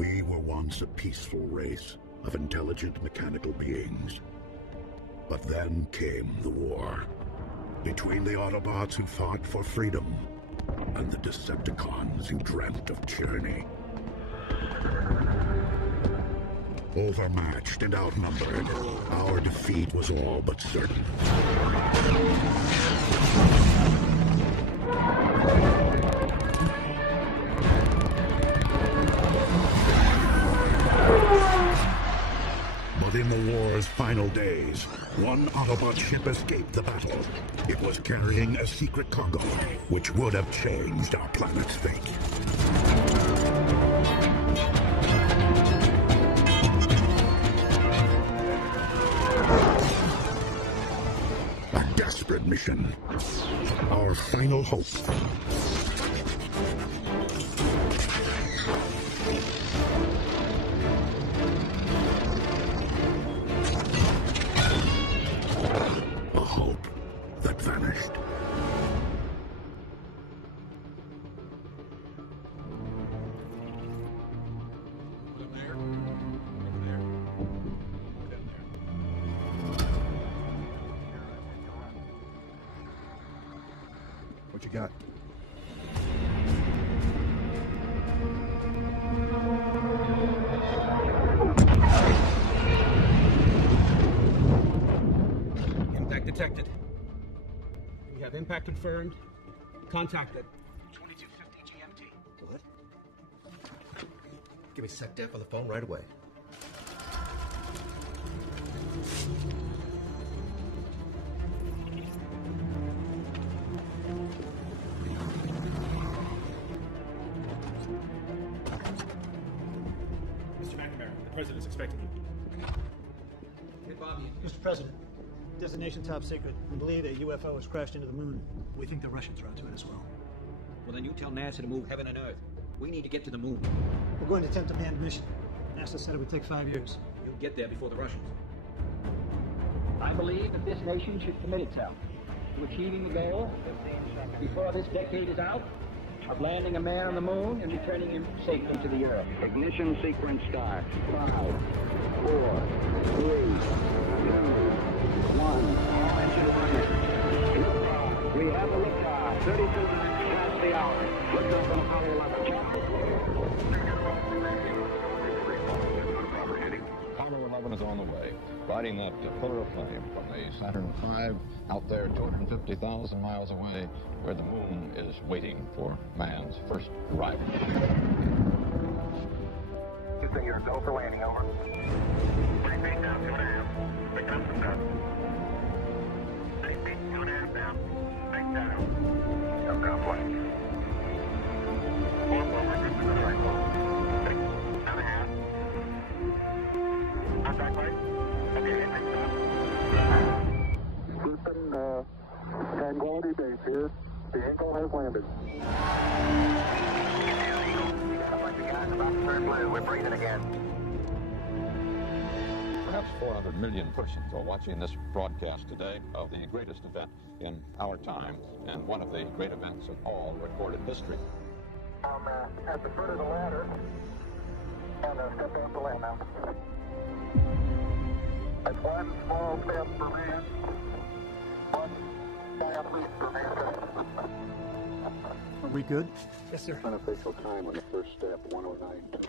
We were once a peaceful race of intelligent mechanical beings. But then came the war. Between the Autobots who fought for freedom and the Decepticons who dreamt of tyranny. Overmatched and outnumbered, our defeat was all but certain. But in the war's final days, one Autobot ship escaped the battle. It was carrying a secret cargo, which would have changed our planet's fate. A desperate mission. Our final hope. A hope that vanished. What you got? Impact detected. We have impact confirmed. Contacted. 2250 GMT. What? Give me SecDef on the phone right away. Mr. McNamara, the President's expecting you. Hey, Bobby. Mr. President, designation top secret. We believe a UFO has crashed into the moon. We think the Russians are onto it as well. Well, then you tell NASA to move heaven and earth. We need to get to the moon. We're going to attempt a manned mission. NASA said it would take 5 years. You'll get there before the Russians. I believe that this nation should commit itself to achieving the goal before this decade is out of landing a man on the moon and returning him safely to the earth. Ignition sequence start. 5, 4, 3, 2, 1. All engine running. Liftoff. We have a liftoff. 32 minutes past the hour. Liftoff on Apollo 11. Apollo 11 is on the way, riding that pillar of flame from the Saturn V out there 250,000 miles away, where the moon is waiting for man's first arrival. Houston, you're go for landing, over. 3 feet down, 2.5. Pick up some dust. 8 feet, 2.5 down. 8 down. Come complex. 4 forward, just to the right. 6.5. Contact light. Okay, anything stop. Houston, Tranquility Base here. The Eagle has landed. We're breathing again. Perhaps 400 million persons are watching this broadcast today of the greatest event in our time, and one of the great events of all recorded history. At the foot of the ladder, and step off the ladder now. That's one small step for man, one giant leap for mankind. Are we good? Yes, sir. Unofficial time on the first step, 109.2.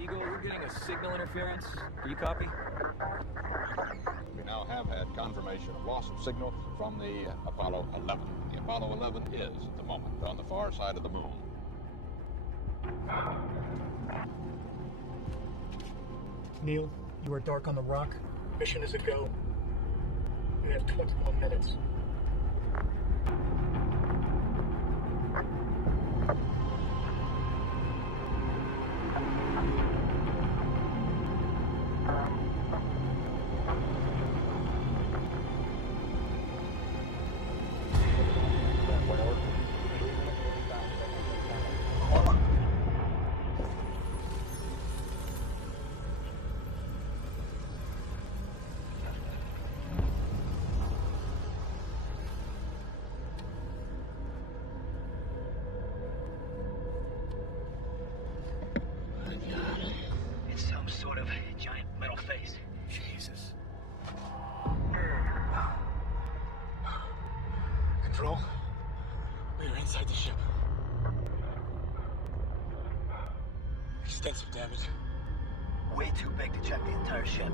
Eagle, we're getting a signal interference. Do you copy? We now have had confirmation of loss of signal from the Apollo 11. The Apollo 11 is, at the moment, on the far side of the moon. Neil, you are dark on the rock. Mission is a go. We have 21 minutes. Patrol. We are inside the ship. Extensive damage. Way too big to check the entire ship.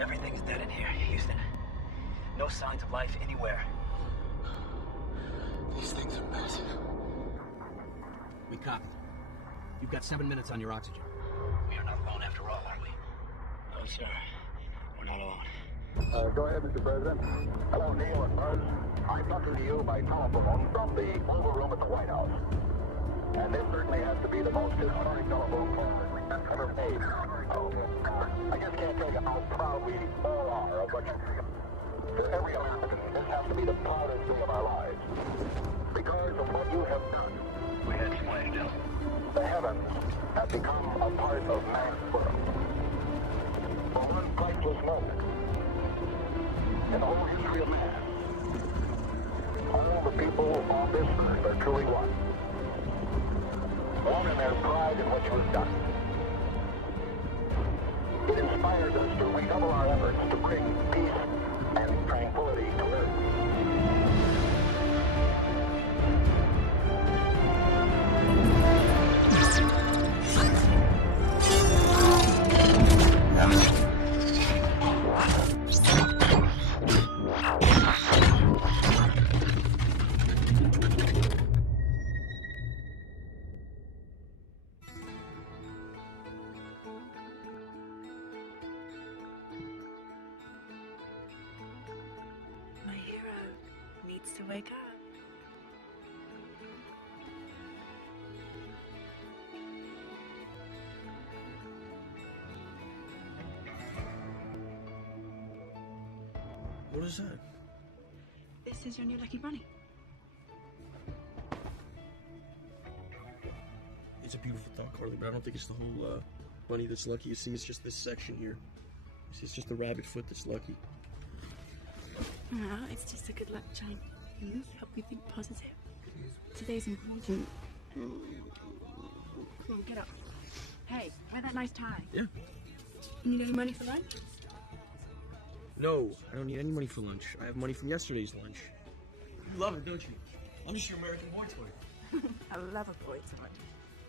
Everything is dead in here, Houston. No signs of life anywhere. These things are massive. We copied. You've got 7 minutes on your oxygen. We are not alone after all, are we? No, sir. We're not alone. Go ahead, Mr. President. Hello, Neil and Buzz. I'm talking to you by telephone from the Oval Room at the White House. And this certainly has to be the most historic telephone call that we've ever made. Oh, I just can't tell you how proud we all are of what you do. To every American, this has to be the proudest day of our lives. Because of what you have done. We had explained it. The heavens have become a part of man's world. For one priceless moment in the whole history of man, all the people on this earth are truly one. One in their pride in what you have done. It inspires us to redouble our efforts to bring peace and tranquility to earth. My hero needs to wake up. What is that? This is your new lucky bunny. It's a beautiful thought, Carly, but I don't think it's the whole bunny that's lucky. You see, it's just this section here. You see, it's just the rabbit foot that's lucky. No, it's just a good luck charm. Help you think positive. Today's important. Come on, get up. Hey, wear that nice tie. Yeah. You need any money for lunch? No, I don't need any money for lunch. I have money from yesterday's lunch. You love it, don't you? I'm just your American boy toy. I love a boy so much.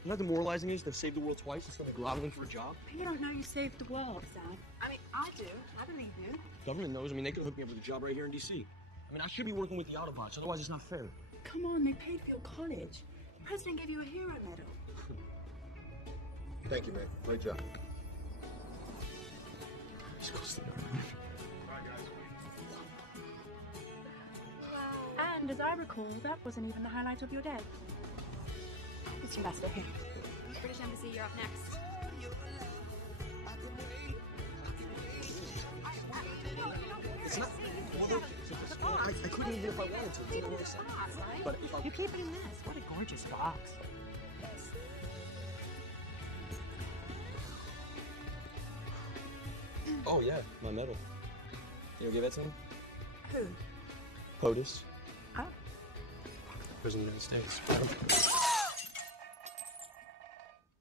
You know how demoralizing it is? They've saved the world twice instead of groveling for a job. You don't know you saved the world, Sam. I mean, I do. I believe you. Government knows. I mean, they could hook me up with a job right here in D.C. I mean, I should be working with the Autobots, otherwise it's not fair. Come on, they paid for your college. The president gave you a hero medal. Thank you, man. Great job. And as I recall, that wasn't even the highlight of your day. Mr. Ambassador, here. British Embassy, you're up next. It's not. Well, I couldn't even if I wanted to. It didn't make sense. But if I... You keep it in this. What a gorgeous box. Oh, yeah, my medal. You ever give that to him? Who? POTUS. Oh. President of the United States.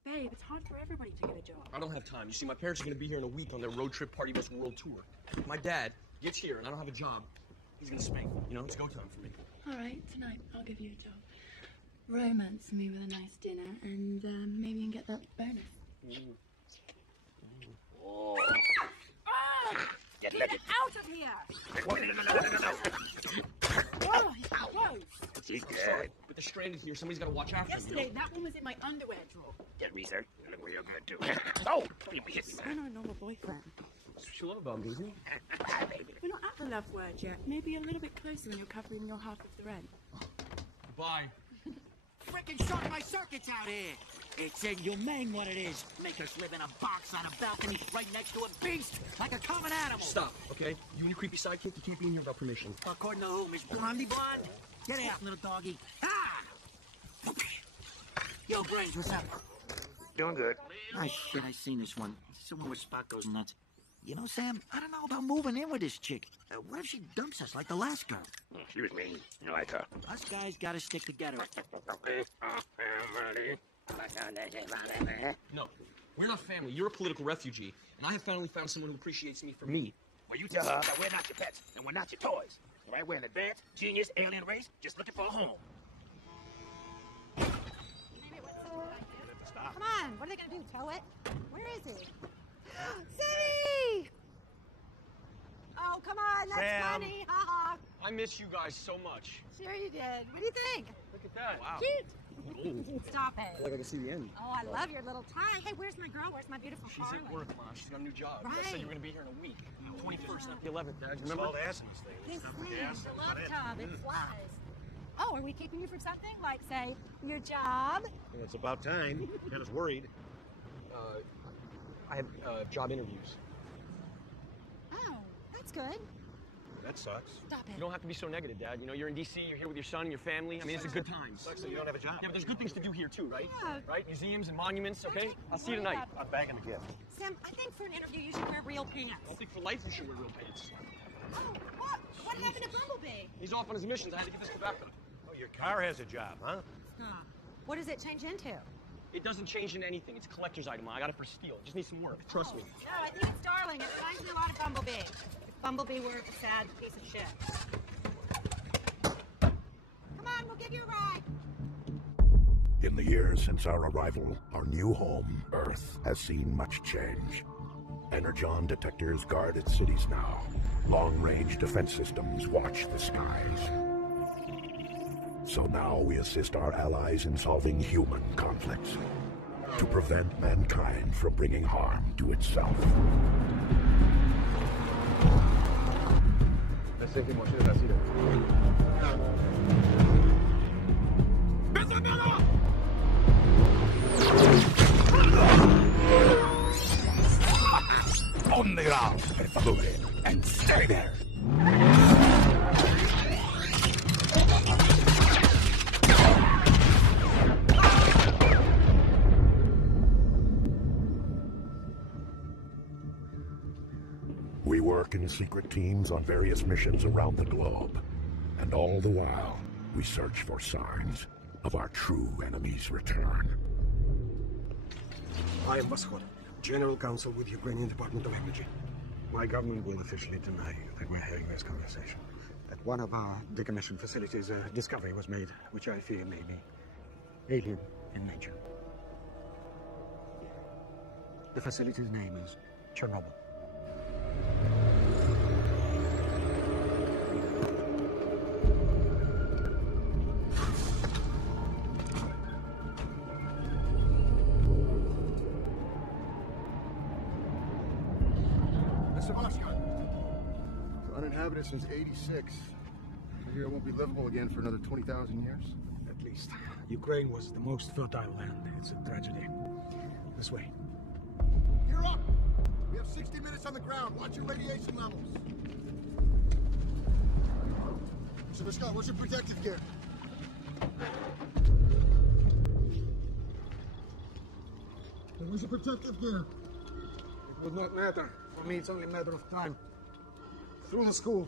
Babe, it's hard for everybody to get a job. I don't have time. You see, my parents are going to be here in a week on their road trip Party Bus World Tour. If my dad gets here and I don't have a job, he's going to spank me. You know, it's go time for me. All right, tonight I'll give you a job. Romance me with a nice dinner, and maybe you can get that bonus. Oh. Get out of here! Oh, it's gross. She's dead. But they're stranded here. Somebody's got to watch after them. Yesterday, that one was in my underwear drawer. Get me, sir. Look where you're good to. Oh, I'm not a normal boyfriend. That's what you love about me, isn't it? We're not at the love word yet. Maybe a little bit closer when you're covering your half of the rent. Bye. Frickin' short my circuits out here! It's inhumane what it is. Make us live in a box on a balcony right next to a beast, like a common animal. Stop, okay? You and your creepy sidekick, you can't be in here without permission. According to who, Miss Blondie Blonde? Get out, little doggy. Ah! Yo, Brains, what's up? Doing good. Ah, shit, I seen this one. It's the one where Spock goes nuts. You know, Sam, I don't know about moving in with this chick. What if she dumps us like the last girl? She was mean. No, I thought. Us guys gotta stick together. No, we're not family. You're a political refugee, and I have finally found someone who appreciates me for me. Well, you tell her that we're not your pets and we're not your toys. All right, we're an advanced, genius, alien race just looking for a home. Come on, what are they gonna do? Tow it? Where is he? Cindy! Oh, come on, that's Sam. funny. Ha ha. I miss you guys so much. Sure you did. What do you think? Look at that. Wow. Cute. Stop I it. feel like I can see the end. Oh, I love your little tie. Hey, where's my girl? Where's my beautiful She's Harley? at work, Ma. She's got a new job. Right. I said you were going to be here in a week. 21st, not the 11th, Dad. You remember? Small ass in this thing. This Stuff with thing, the ass. the love tub, it flies. Oh, are we keeping you from something? Like, say, your job? Well, it's about time. Got us worried. I have job interviews. Oh, that's good. That sucks. Stop it. You don't have to be so negative, Dad. You know, you're in D.C., you're here with your son and your family. I mean, it's a good time. Sucks that you don't have a job. Yeah, but there's good things to do here, too, right? Yeah. Right? Museums and monuments, okay? I'll see you tonight. I'm bagging the gift. Sam, I think for an interview you should wear real pants. I think for life you should wear real pants. Oh, what? What happened to Bumblebee? He's off on his missions. I had to get this tobacco. Oh, your car has a job, huh? Stop. What does it change into? It doesn't change into anything. It's a collector's item. I got it for steel. It just needs some work. Trust me. No, I think it's darling. It reminds me a lot of Bumblebee. If Bumblebee were a sad piece of shit. Come on, we'll give you a ride. In the years since our arrival, our new home, Earth, has seen much change. Energon detectors guard its cities now. Long-range defense systems watch the skies. So now we assist our allies in solving human conflicts to prevent mankind from bringing harm to itself. On the ground, per favore, and stay there. We work in secret teams on various missions around the globe, and all the while, we search for signs of our true enemy's return. I am Vasco, General Counsel with the Ukrainian Department of Energy. My government will officially deny that we're having this conversation. That one of our decommissioned facilities, a discovery was made, which I fear may be alien in nature. The facility's name is Chernobyl. Mr. Vasco, it's uninhabited since '86. I hear it won't be livable again for another 20,000 years. At least. Ukraine was the most fertile land. It's a tragedy. This way. Gear up! We have 60 minutes on the ground. Watch your radiation levels. Mr. Vasco, where's your protective gear? Where's your protective gear? It would not matter. For me, it's only a matter of time. Through the school.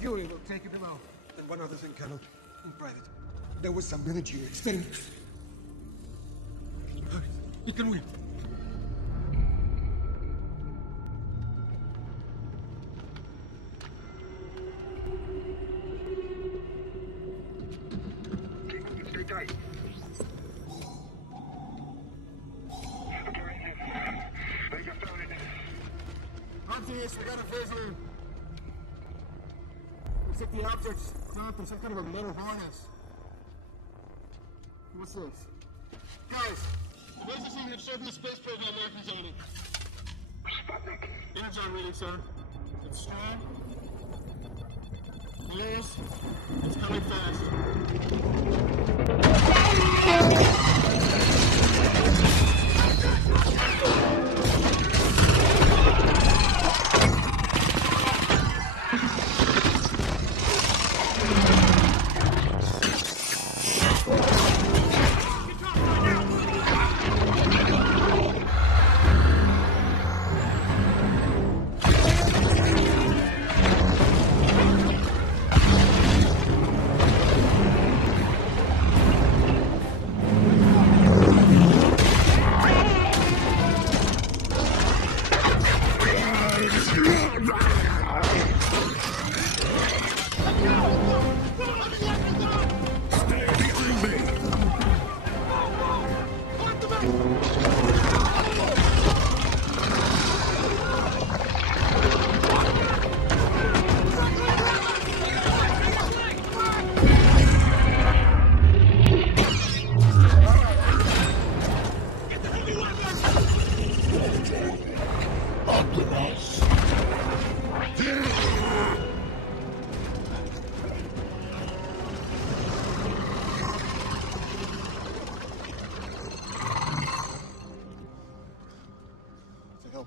Yuri will take it along. And one other thing, Colonel. In private, there was some energy experiment. It can win. Stay tight. Obvious, we got a visual. Looks like the object's wrapped in some kind of a metal harness. What's this? Guys, the laser seem to have served the space program markings on it. Energon reading, sir. It's strong. Yes, it's coming fast.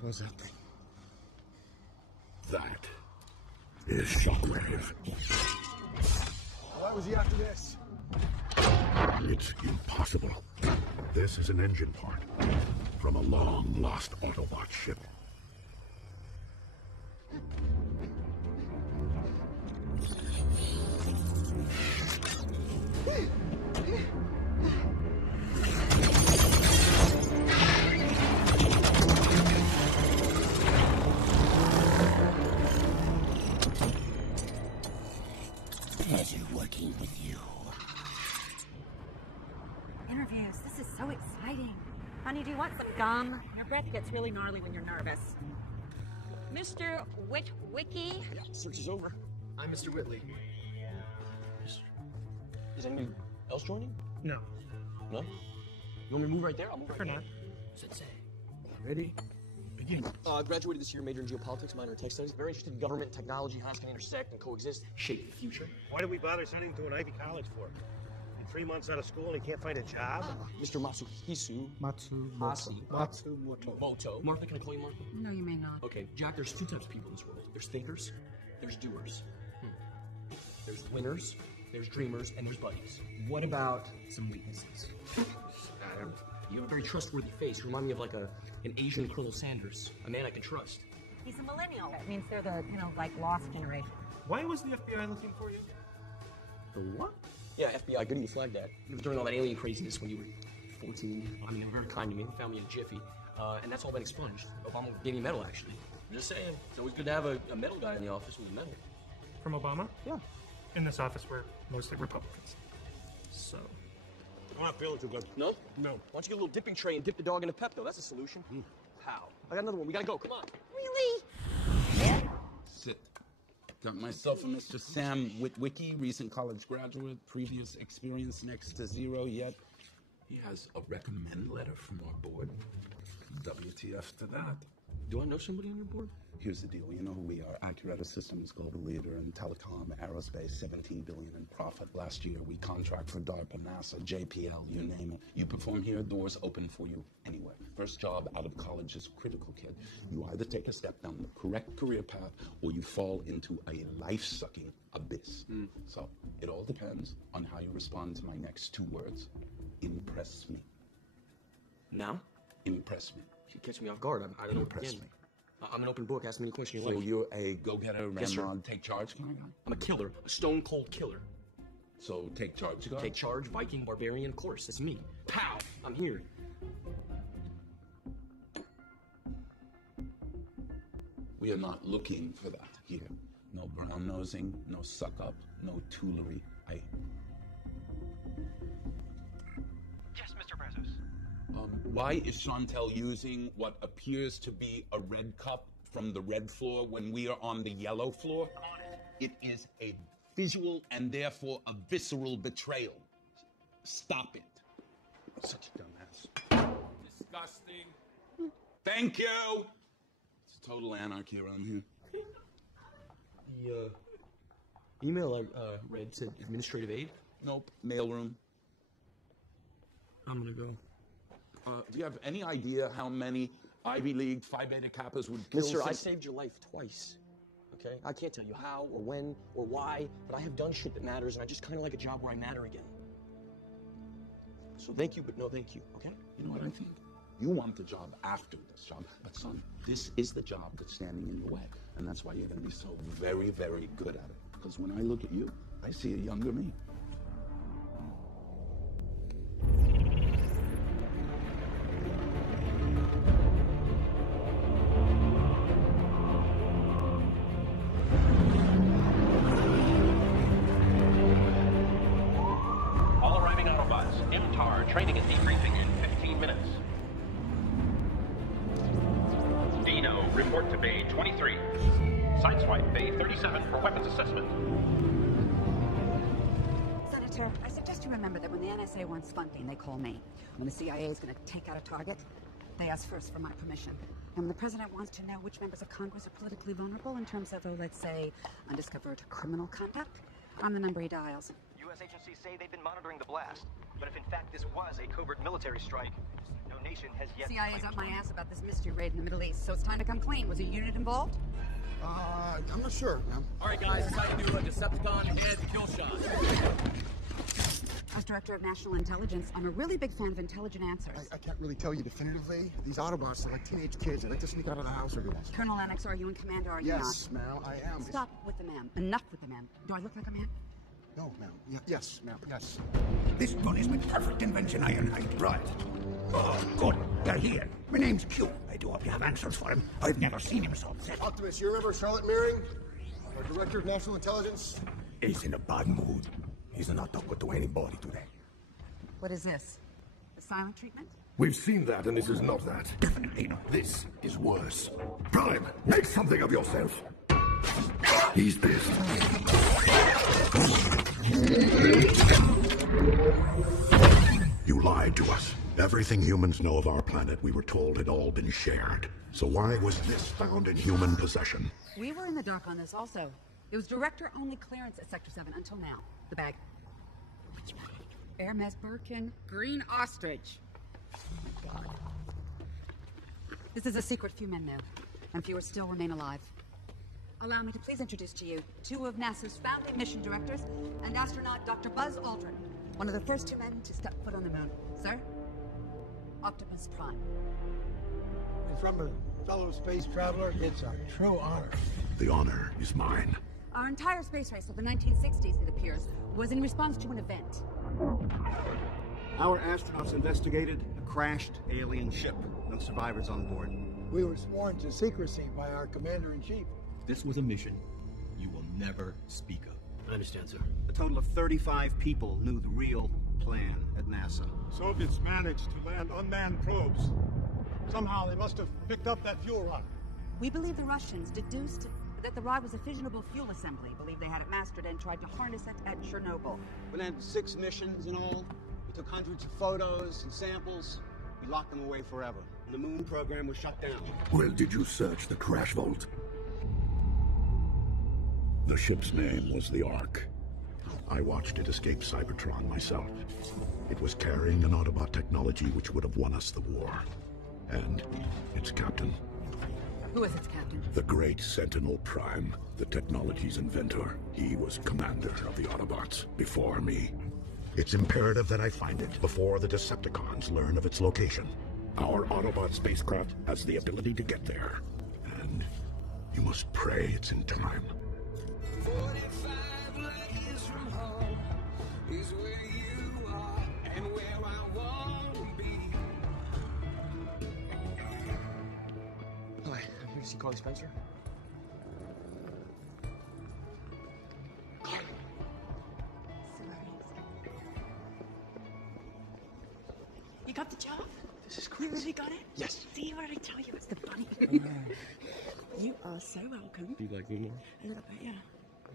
was that thing? That is Shockwave. Why was he after this? It's impossible. This is an engine part from a long-lost Autobot ship. Pleasure working with you. Interviews. This is so exciting. Honey, do you want some gum? Your breath gets really gnarly when you're nervous. Mr. Witwicky? Yeah, search is over. I'm Mr. Whitley. Is anyone else joining? No. No? You want me to move right there? I'll move For now. Sensei. Ready? Begin. I graduated this year, major in geopolitics, minor in tech studies. Very interested in government and technology, how it's going to intersect and coexist, shape the future. Why did we bother sending him to an Ivy College for? In 3 months out of school and he can't find a job? Mr. Matsuhisu. Matsumoto. Martha, can I call you Martha? No, you may not. Okay, Jack, there's two types of people in this world. There's thinkers, there's doers. There's winners, there's dreamers, and there's buddies. What about some weaknesses? You have a very trustworthy face. You remind me of like an Asian Colonel Sanders, a man I can trust. He's a millennial. That means they're the, like lost generation. Why was the FBI looking for you? The what? Yeah, FBI, good of you flagged that. It was during all that alien craziness when you were 14. I mean, they were very kind to me. They found me in a jiffy. And that's all been expunged. Obama gave me a medal, actually. I'm just saying, it's always good to have a medal guy in the office with a medal. From Obama? Yeah. In this office, we're mostly Republicans. So. I'm not feeling too good. No? No. Why don't you get a little dipping tray and dip the dog in a Pepto? That's a solution. How? I got another one. We gotta go. Come on. Really? Sit. Got myself a Mr. Sam Witwicky, recent college graduate, previous experience next to zero yet. He has a recommend letter from our board. WTF to that. Do I know somebody on your board? Here's the deal. You know who we are. Accurata Systems, global leader in telecom, aerospace, $17 billion in profit. Last year, we contract for DARPA, NASA, JPL, you name it. You perform here, doors open for you anywhere. First job out of college is critical, kid. You either take a step down the correct career path or you fall into a life-sucking abyss. So it all depends on how you respond to my next 2 words. Impress me. Now? Impress me. You catch me off guard. I don't know what to Impress begin. me. I'm an open book. Ask me any question you So like. you're a go-getter, Yes, sir. ramrod, take charge kind of guy? I'm a killer. A stone-cold killer. So take charge, guy? Take charge, Viking, barbarian, of course. That's me. Pow! I'm here. We are not looking for that here. No brown-nosing, no suck-up, no toolery. Yes, Mr. Prezos. Why is Chantel using what appears to be a red cup from the red floor when we are on the yellow floor? It is a visual and therefore a visceral betrayal. Stop it. Such a dumbass. Disgusting. Thank you. It's total anarchy around here. The email I read said administrative aid. Nope. Mailroom. I'm gonna go. Do you have any idea how many Ivy League Phi Beta Kappas would kill? Mister, I saved your life twice. Okay? I can't tell you how or when or why, but I have done shit that matters, and I just kind of like a job where I matter again. So thank you, but no thank you, okay? You know what I think? You want the job after this job. But son, this is the job that's standing in your way. And that's why you're going to be so very, very good at it. Because when I look at you, I see a younger me. All arriving Autobots. MTAR. Training and debriefing in 15 minutes. Dino, report to Bay 23. Sideswipe Bay 37 for weapons assessment. Senator, I suggest you remember that when the NSA wants funding, they call me. When the CIA is going to take out a target, they ask first for my permission. And when the president wants to know which members of Congress are politically vulnerable in terms of, let's say, undiscovered criminal conduct, I'm the number he dials. U.S. agencies say they've been monitoring the blast. But if in fact this was a covert military strike, no nation has yet CIA's up my ass about this mystery raid in the Middle East, so it's time to come clean. Was a unit involved? I'm not sure, ma'am. All right, guys, it's time to do a Decepticon head kill shot. As Director of National Intelligence, I'm a really big fan of intelligent answers. I can't really tell you definitively. These Autobots are like teenage kids. They like to sneak out of the house every once in a while. Colonel Lennox, are you in command or are you not? Yes, ma'am, I am. Stop with the ma'am. Enough with the ma'am. Do I look like a man? No, ma'am. Yes, ma'am. Yes. This gun is my perfect invention, Iron Knight. Right. Oh, good. They're here. My name's Q. I do hope you have answers for him. I've never seen him so upset. Optimus, you remember Charlotte Meering? Our Director of National Intelligence? He's in a bad mood. He's not talking to anybody today. What is this? The silent treatment? We've seen that, and this is not that. Definitely not. This is worse. Prime, make something of yourself. He's pissed. You lied to us. Everything humans know of our planet, we were told, had all been shared. So why was this found in human possession? We were in the dark on this also. It was director-only clearance at Sector 7 until now. The bag. Hermes Birkin, green ostrich. Oh my God. This is a secret few men know, and fewer still remain alive. Allow me to please introduce to you two of NASA's founding mission directors and astronaut Dr. Buzz Aldrin, one of the first two men to step foot on the moon. Sir, Optimus Prime. And from a fellow space traveler, it's a true honor. The honor is mine. Our entire space race of the 1960s, it appears, was in response to an event. Our astronauts investigated a crashed alien ship. No survivors on board. We were sworn to secrecy by our commander-in-chief. This was a mission you will never speak of. I understand, sir. A total of 35 people knew the real plan at NASA. Soviets managed to land unmanned probes. Somehow they must have picked up that fuel rod. We believe the Russians deduced that the rod was a fissionable fuel assembly. Believe they had it mastered and tried to harness it at Chernobyl. We landed 6 missions in all. We took hundreds of photos and samples. We locked them away forever. And the moon program was shut down. Well, did you search the crash vault? The ship's name was the Ark. I watched it escape Cybertron myself. It was carrying an Autobot technology which would have won us the war. And its captain. Who is its captain? The great Sentinel Prime, the technology's inventor. He was commander of the Autobots before me. It's imperative that I find it before the Decepticons learn of its location. Our Autobot spacecraft has the ability to get there. And you must pray it's in time. 45 letters from home is where you are and where I want to be. Hi, I'm here to see Carly Spencer. You got the job? This is crazy. You really got it? Yes. See, what did I tell you? It's the bunny. You are so welcome. Do you like me more? A little bit, yeah.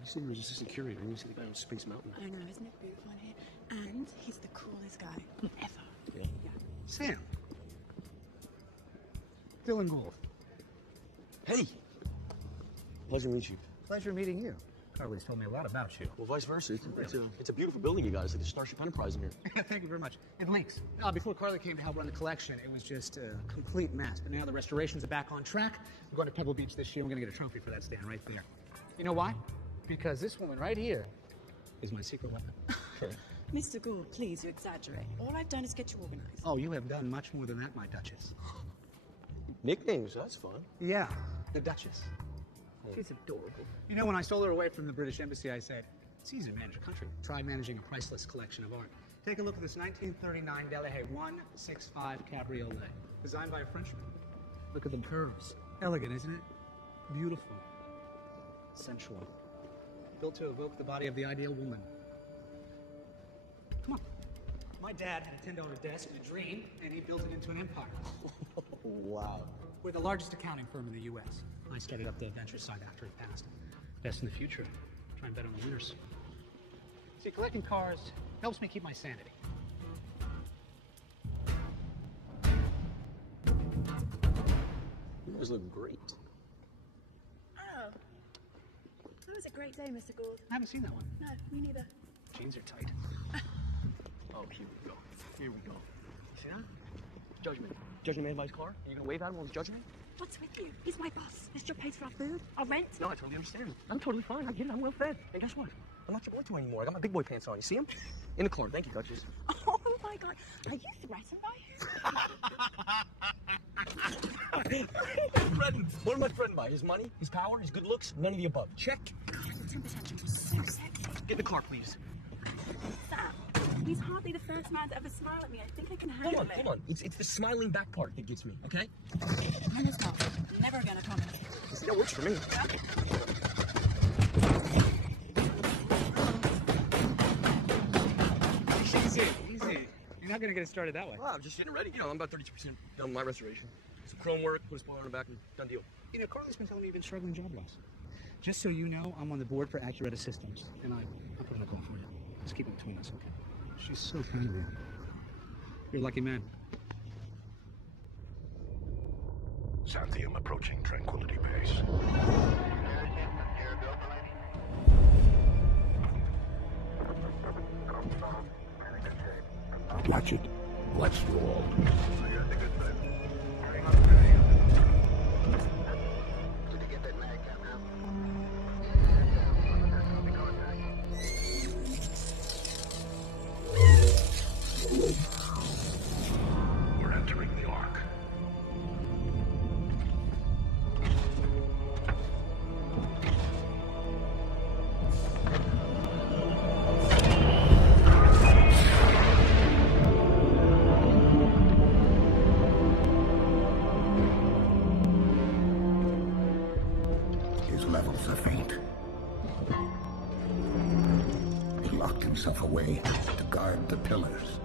You seem like assistant curator. You see the guy on Space Mountain. I know, isn't it beautiful in here? And he's the coolest guy ever. Yeah. Sam. Dylan Gould. Hey. Pleasure to meet you. Pleasure meeting you. Carly's told me a lot about you. Well, vice versa. It's a beautiful building, you guys. Like the Starship Enterprise in here. Thank you very much. It leaks. Before Carly came to help run the collection, it was just a complete mess. But now the restorations are back on track. We're going to Pebble Beach this year. We're going to get a trophy for that stand right there. You know why? Because this woman right here is my secret weapon. Mr. Gould, please, you exaggerate. All I've done is get you organized. Oh, you have done much more than that, my Duchess. Nicknames, that's fun. Yeah, the Duchess. She's adorable. You know, when I stole her away from the British Embassy, I said, it's easy to manage a country. Try managing a priceless collection of art. Take a look at this 1939 Delahaye 165 Cabriolet, designed by a Frenchman. Look at the curves. Elegant, isn't it? Beautiful. Sensual. Built to evoke the body of the ideal woman. Come on. My dad had a $10 desk and a dream, and he built it into an empire. Wow. We're the largest accounting firm in the U.S. I started up the venture side after it passed. Best in the future. Try and bet on the winners. See, collecting cars helps me keep my sanity. You guys look great. Oh. That was a great day, Mr. Gould. I haven't seen that one. No, me neither. Jeans are tight. Oh, here we go. Here we go. See that? Judgment. Judgment man by his car? Are you gonna wave at him while he's judging me? What's with you? He's my boss. Mr. pays for our food, our rent. No, I totally understand. I'm totally fine. I get it. I'm well fed. And guess what? I'm not your boy toy anymore. I got my big boy pants on. You see him? In the car. Thank you, Duchess. Oh my God. Are you threatened by him? Threatened. What am I threatened by? His money? His power? His good looks? None of the above. Check. So sexy. Get in the car, please. Sam, he's hardly the first man to ever smile at me. I think I can handle it. Hold on. It's the smiling back part that gets me, okay? And his mouth. Never gonna come. See, that works for me. Easy. You're not gonna get it started that way. Well, I'm just getting ready. You know, I'm about 32% done with my restoration. Some chrome work, put a spoiler on the back, and done deal. You know, Carly's been telling me you've been struggling job-wise. Just so you know, I'm on the board for Accurata Systems, and I'll put in a call for you. Just keep it between us, okay? She's so proud of you. You're a lucky man. Xanthium approaching Tranquility Base. Watch it. Let's roll. We're entering the Ark. His levels are faint. He locked himself away to guard the pillars.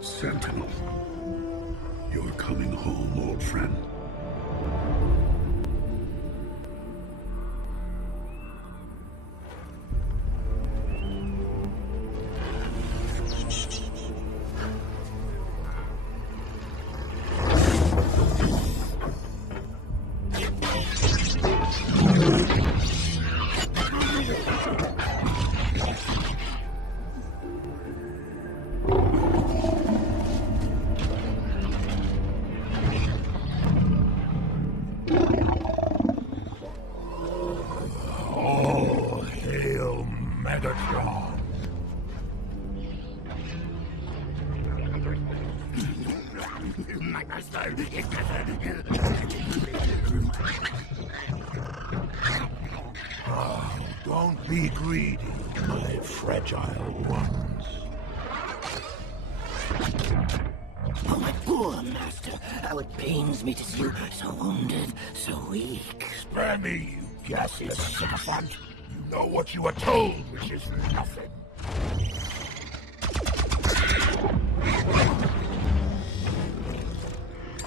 Sentinel, you're coming home, old friend. All hail Megatron. My master is don't be greedy, my fragile ones. Oh, my poor master. How it pains me to see you so wounded, so weak. Spare me, you gaseous sycophant. You know what you were told, which is nothing.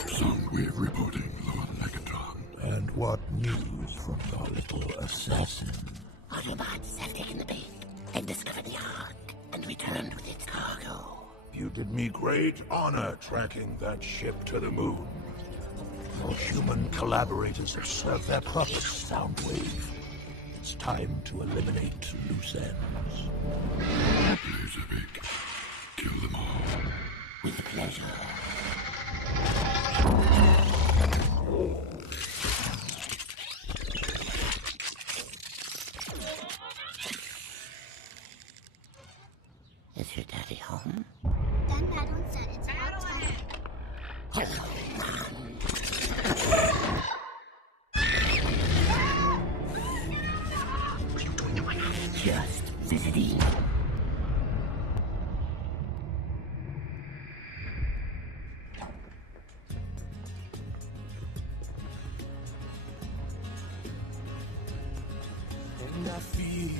Soundwave reporting, Lord Legatron. And what news from the little assassin? Autobots have taken the bait and discovered the Ark and returned with its cargo. You did me great honor tracking that ship to the moon. Your human collaborators have served their purpose, Soundwave. It's time to eliminate loose ends. Elizabeth, kill them all. With pleasure. Is your daddy home? Dan Paddle said it's about time. Hello, Mom. What are you doing to my house? Just visiting. And I feel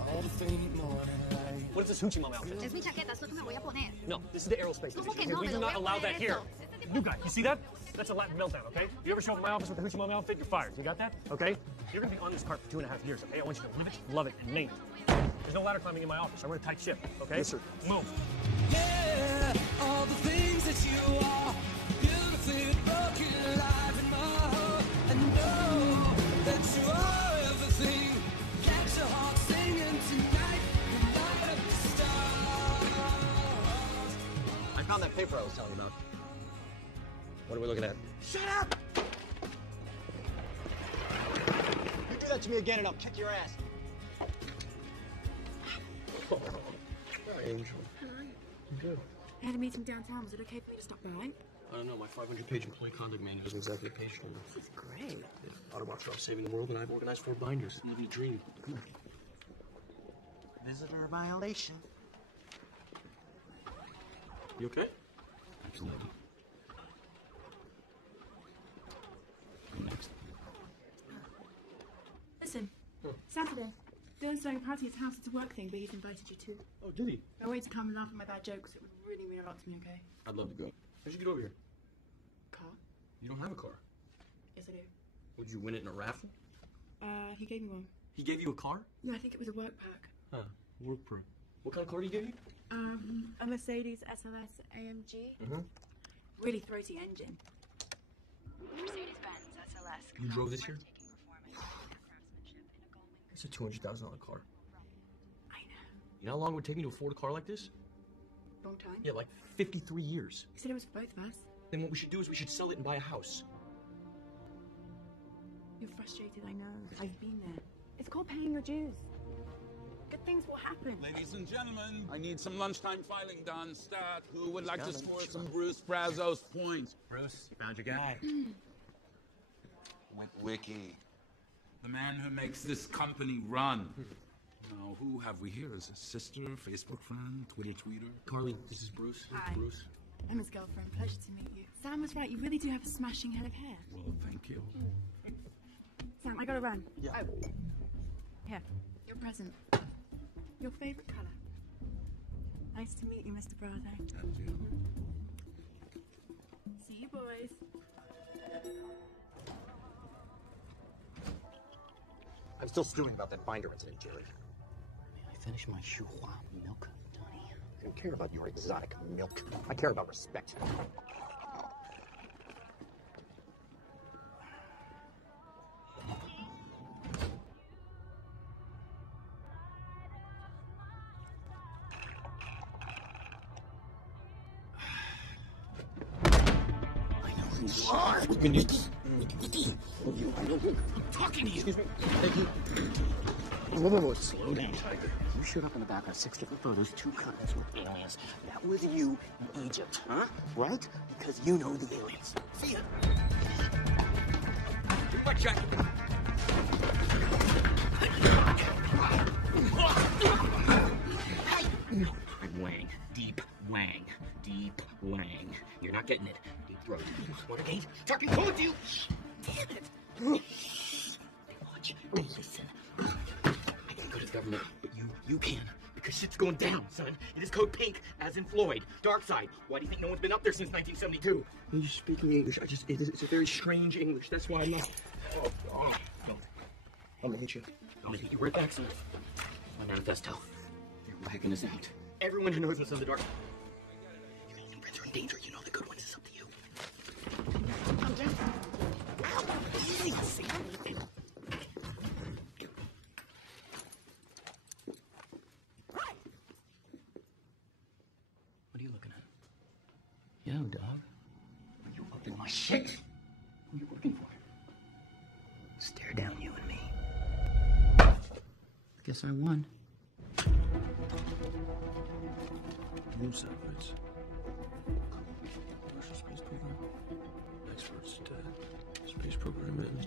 all the faint morning light. What is this Hoochie Mama outfit? Es mi chaqueta, es lo que me voy a poner. No, this is the aerospace ¿Cómo que division. no? We Me do lo not voy a allow poner that here. eso. New guy, you see that? That's a Latin meltdown, okay? You ever show up at my office with the Hoochie Mama outfit, you're fired. You got that? Okay? You're gonna be on this cart for 2.5 years, okay? I want you to live it, love it, and name it. There's no ladder climbing in my office. I run a tight ship, okay? Yes, sir. Move. Yeah, all the things that you are, beautifully broken alive in my heart. And know that you are everything. Get your heart singing tonight, and light up the stars. I found that paper I was telling you about. What are we looking at? Shut up! You do that to me again and I'll kick your ass. Angel. I'm good. I had a meeting downtown. Was it okay for me to stop by? I don't know, my 500-page employee conduct manual isn't exactly a page turner. This is great. Yeah, Autobots are off saving the world, and I've organized 4 binders. Live your dream. Come on. Visitor violation. You okay? Absolutely. Next. Listen, Saturday. Dylan's throwing a party at his house. It's a work thing, but he's invited you too. Oh, did he? I want you to come and laugh at my bad jokes. It would really mean a lot to me, okay? I'd love to go. How'd you get over here? Car? You don't have a car. Yes, I do. Would you win it in a raffle? He gave me one. He gave you a car? Yeah, I think it was a work pack. Huh. Work pro. What kind of car did he give you? A Mercedes SLS AMG. Mm-hmm. Really throaty engine. Mercedes-Benz SLS. You drove this here? It's a $200,000 car. I know. You know how long it would take me to afford a car like this? Long time? Yeah, like 53 years. You said it was for both of us. Then what we should do is we should sell it and buy a house. You're frustrated, I know. I've been there. It's called paying your dues. Good things will happen. Ladies and gentlemen, I need some lunchtime filing done. Stat, who would like to score some Bruce Brazo's points? Bruce, you found your guy. Wiki. The man who makes this company run. Now, who have we here? Is a sister, Facebook friend, Twitter tweeter? Carly, this is Bruce. Hi. Bruce. I'm his girlfriend. Pleasure to meet you. Sam was right. You really do have a smashing head of hair. Well, thank you. Sam, I gotta run. Yeah. Oh. Here, your present. Your favorite color. Nice to meet you, Mr. Bravo. And you. See you, boys. I'm still stewing about that binder incident, Jerry. May I finish my Shuhua milk, Donnie? I don't care about your exotic milk. I care about respect. I'm talking to you. Excuse me. Thank you. Whoa, slow down, Tiger. You showed up in the back of 6 different photos, 2 continents with aliens. That was you in Egypt, huh? Right? Because you know the aliens. See ya. Give me my jacket. I'm Wang. Deep Wang. Deep Wang. You're not getting it. Deep throat. Watergate. Talking cold to you. Damn it. Watch. Listen. I can't go to the government, but you can. Because shit's going down, son. It is code pink, as in Floyd. Dark side. Why do you think no one's been up there since 1972? You're speaking English. It's a very strange English. That's why I'm not. Oh. No. I'm gonna hit you. I'm gonna hit you right back, son. My manifesto. They're whacking us out. Everyone who knows us on the dark side. Your friends are in danger. You know the good ones. It's up to you. Calm down. Easy. What are you looking at? Yo, dog. You up in my shit? Who are you working for? Stare down, you and me. Guess I won. Moon satellites. Commercial space program. Experts dead. Space program ends.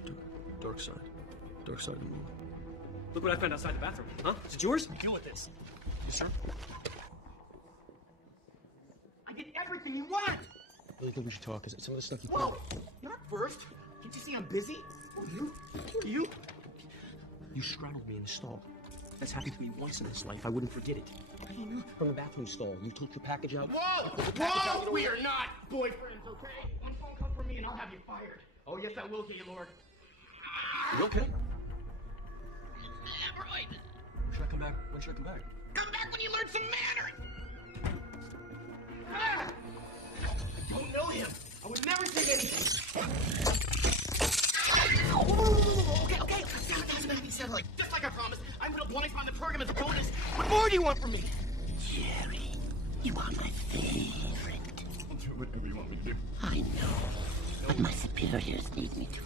Dark side. Dark side of the moon. Look what I found outside the bathroom. Huh? Is it yours? Deal with this. Yes, sir. I did everything you want! I really think we should talk, because some of the stuff you Whoa! You're not first. Can't you see I'm busy? Oh, you? You straddled me in the stall. That's happened to me once in this life. I wouldn't forget it. From the bathroom stall, you took your package out. Whoa! We are not boyfriends, okay? One phone call from me and I'll have you fired. Oh, yes, I will, Gaylord. You okay? Right. When should I come back? When should I come back? Come back when you learn some manners! Ah! I don't know him. I would never say anything. Okay. Satellite. Just like I promised, I'm gonna blind spot the program as a bonus. What more do you want from me? Jerry, you are my favorite. Whatever you want me to do. I know, but my superiors need me to.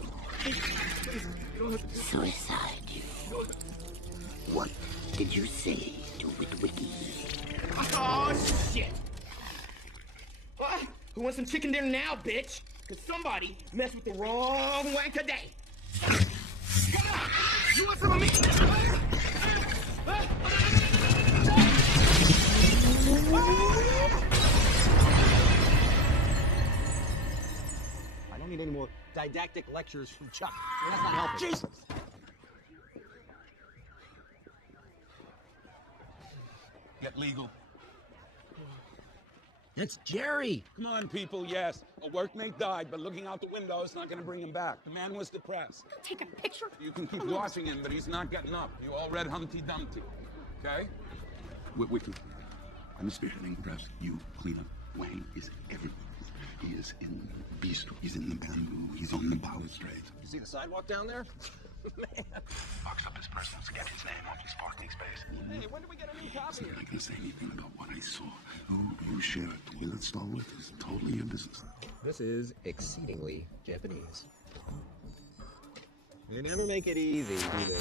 Suicide you. What did you say to Witwicky? Oh, shit! What? Who wants some chicken dinner now, bitch? Because somebody messed with the wrong way today. Come on! You want some of me? I don't need any more didactic lectures from Chuck. That's not helping. Jesus! Get legal. It's Jerry! Come on, people, yes. A workmate died, but looking out the window is not going to bring him back. The man was depressed. Take a picture. You can keep watching him, but he's not getting up. You all read Humpty Dumpty, okay? Wiki, I'm spearheading the press. You clean up. Wayne is everywhere. He is in the beast. He's in the bamboo. He's on the balustrade. You see the sidewalk down there? Man. Box up his presence. Get his name off his parking space. Hey, when do we get a new copy? I'm not going to say anything about what I saw. Who you share a toilet stall with is totally your business. This is exceedingly Japanese. They never make it easy, do they?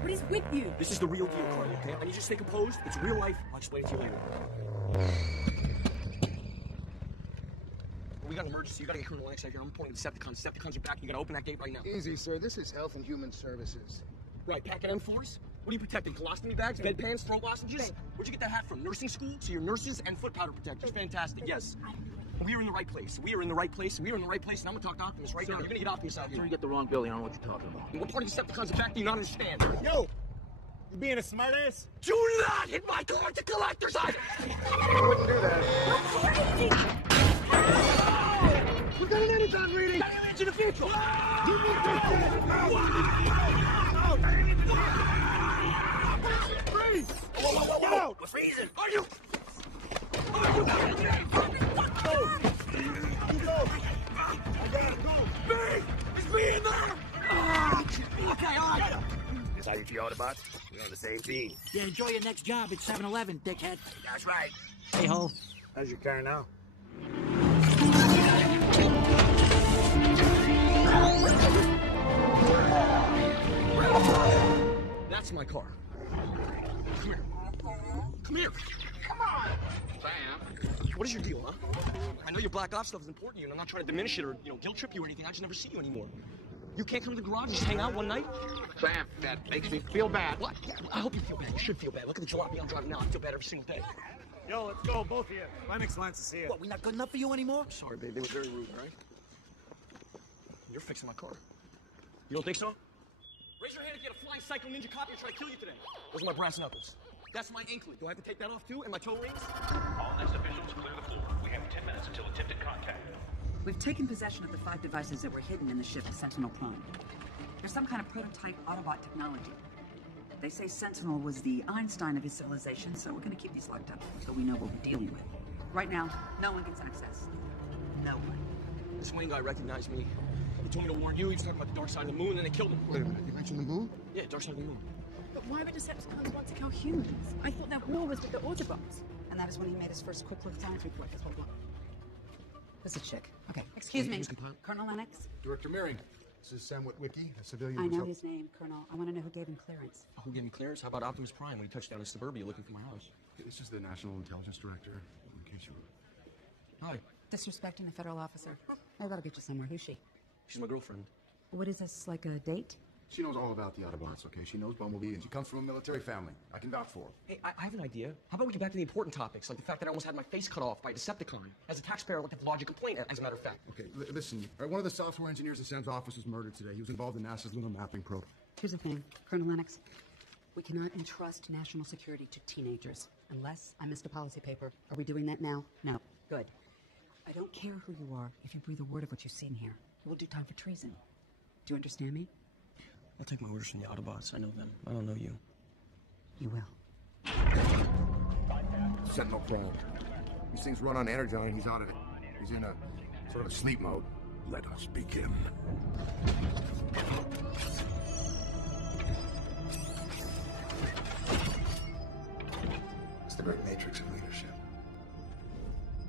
What is with you? This is the real deal, Carly, okay? I need you to stay composed. It's real life. I'll just wait until later. We got an emergency. You gotta get Colonel Lennox out here. I'm reporting the Decepticons. Decepticons are back. You gotta open that gate right now. Easy, sir. This is Health and Human Services. Right, packing M4s? What are you protecting? Colostomy bags, bedpans, throat lozenges? Where'd you get that hat from? Nursing school? So you're nurses and foot powder protectors. Fantastic, yes. We are in the right place. We are in the right place. We are in the right place, and I'm gonna talk to Optimus right now. You're gonna get Optimus out here. Sir, you get the wrong building. I don't know what you're talking about. What part of Decepticons are back do you not understand? Yo! You being a smartass? Do not hit my car to collector's eye! I wouldn't do that. We got an anytime reading! Aliens in the future! You need to freeze! Get out! We're freezing! Are you? Is me in there? Okay, all right. Is that your Autobots? We're on the same team. Yeah, enjoy your next job at 7-Eleven, dickhead. That's right. Hey, ho. How's your car now? That's my car. Come here. Come here. Come on. Sam. What is your deal, huh? I know your black ops stuff is important to you, and I'm not trying to diminish it or, guilt trip you or anything. I just never see you anymore. You can't come to the garage and just hang out one night? Sam, that makes me feel bad. What? Yeah, I hope you feel bad. You should feel bad. Look at the jalopy I'm driving now. I feel bad every single day. Yo, let's go, both of you. Lennox wants to see it. What, we not good enough for you anymore? I'm sorry, babe. They were very rude, all right? You're fixing my car. You don't think so? Raise your hand if you had a flying psycho ninja cop and try to kill you today. Those are my brass knuckles. That's my anklet. Do I have to take that off too? And my toe rings? All next officials clear the floor. We have 10 minutes until attempted contact. We've taken possession of the 5 devices that were hidden in the ship Sentinel Prime. There's some kind of prototype Autobot technology. They say Sentinel was the Einstein of his civilization, so we're going to keep these locked up until we know what we're dealing with. Right now, no one gets access. No one. This Wayne guy recognized me. He told me to warn you. He was talking about the dark side of the moon, and then they killed him. Wait a minute, you mentioned the moon? Yeah, dark side of the moon. But why would Decepticons want to kill humans? I thought their war was with the Autobots. And that is when he made his first quick look science report. Just hold on. This is a chick. Okay, excuse me. Colonel Lennox? Director Meering, this is Sam Witwicky, a civilian. I know his name, Colonel. I want to know who gave him clearance. Oh, who gave me clearance? How about Optimus Prime when he touched down in suburbia looking for my house? This is the National Intelligence Director, in case you were... Hi. Disrespecting a federal officer. Oh, that'll get you somewhere. Who's she? She's my girlfriend. What is this, like a date? She knows all about the Autobots, okay? She knows Bumblebee, and she comes from a military family. I can vouch for her. Hey, I have an idea. How about we get back to the important topics, like the fact that I almost had my face cut off by a Decepticon? As a taxpayer, I would have to lodge a complaint, as a matter of fact. Okay, listen. One of the software engineers in Sam's office was murdered today. He was involved in NASA's lunar mapping probe. Here's the thing, Colonel Lennox. We cannot entrust national security to teenagers. Unless I missed a policy paper. Are we doing that now? No. Good. I don't care who you are if you breathe a word of what you've seen here. We'll do time for treason. Do you understand me? I'll take my orders from the Autobots. I know them. I don't know you. You will. Sentinel Prime. These things run on energy and he's out of it. He's in a sort of a sleep mode. Let us begin. It's the great matrix of leadership.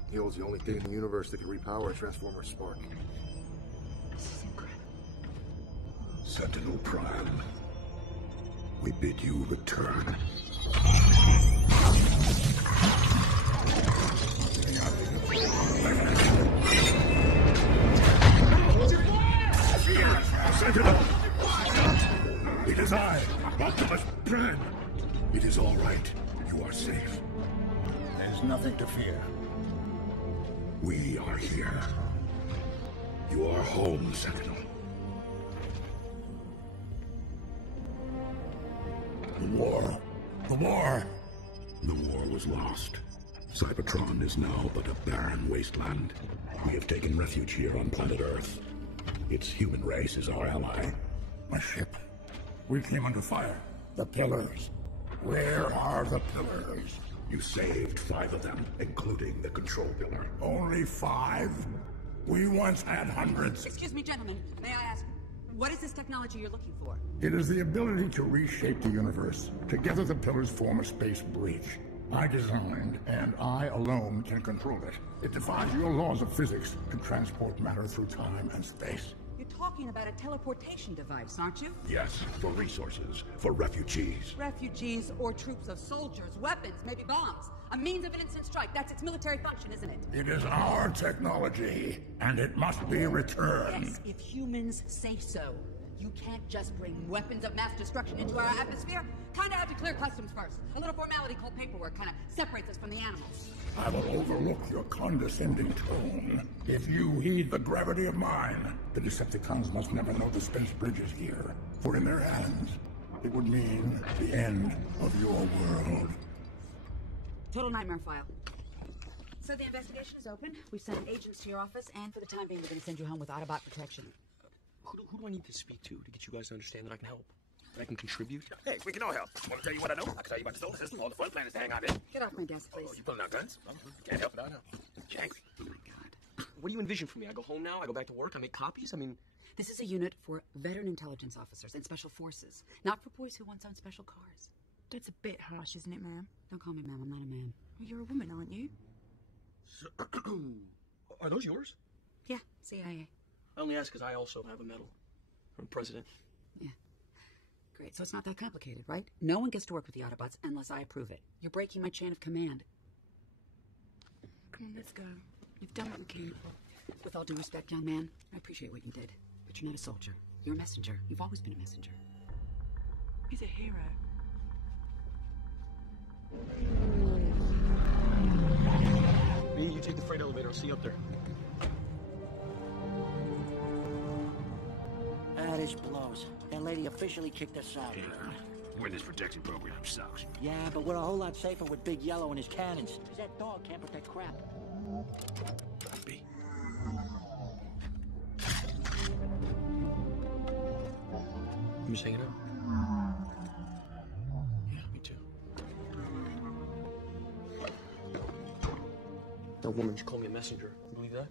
He holds the only thing in the universe that can repower a Transformer spark. This is incredible. Sentinel Prime, we bid you return. Sentinel! It is I, Optimus Prime. It is all right. You are safe. There's nothing to fear. We are here. You are home, Sentinel. The war. The war! The war was lost. Cybertron is now but a barren wasteland. We have taken refuge here on planet Earth. Its human race is our ally. My ship. We came under fire. The pillars. Where are the pillars? You saved 5 of them, including the control pillar. Only 5? We once had hundreds. Excuse me, gentlemen. May I ask, what is this technology you're looking for? It is the ability to reshape the universe. Together the pillars form a space breach. I designed, and I alone can control it. It defies your laws of physics to transport matter through time and space. You're talking about a teleportation device, aren't you? Yes, for resources, for refugees. Refugees or troops of soldiers, weapons, maybe bombs. A means of an instant strike. That's its military function, isn't it? It is our technology, and it must be returned. Yes, if humans say so. You can't just bring weapons of mass destruction into our atmosphere. Kinda have to clear customs first. A little formality called paperwork kinda separates us from the animals. I will overlook your condescending tone. If you heed the gravity of mine, the Decepticons must never know the space bridge is here. For in their hands, it would mean the end of your world. Total nightmare file. So the investigation is open. We've sent agents to your office, and for the time being, we're going to send you home with Autobot protection. Who do I need to speak to get you guys to understand that I can help? That I can contribute? Hey, we can all help. Want to tell you what I know? I can tell you about the solar system, all the fun planets to hang out in. Get off my desk, please. Oh, you pulling out guns? Can't help it, I know. Jank. Oh, my God. What do you envision for me? I go home now, I go back to work, I make copies? I mean... This is a unit for veteran intelligence officers and special forces, not for boys who once owned special cars. That's a bit harsh, isn't it, ma'am? Don't call me ma'am, I'm not a man. Well, you're a woman, aren't you? So, are those yours? Yeah, CIA. I only ask because I also have a medal. From President. Yeah. Great, so it's not that complicated, right? No one gets to work with the Autobots unless I approve it. You're breaking my chain of command. Come on, let's go. You've done what we can. With all due respect, young man, I appreciate what you did. But you're not a soldier. You're a messenger. You've always been a messenger. He's a hero. Me, you take the freight elevator. I'll see you up there. This blows. That lady officially kicked us out. Yeah. Witness protection program sucks. Yeah, but we're a whole lot safer with Big Yellow and his cannons. Because that dog can't protect crap. B. You just hanging out? Yeah, me too. That woman, she called me a messenger. You believe that?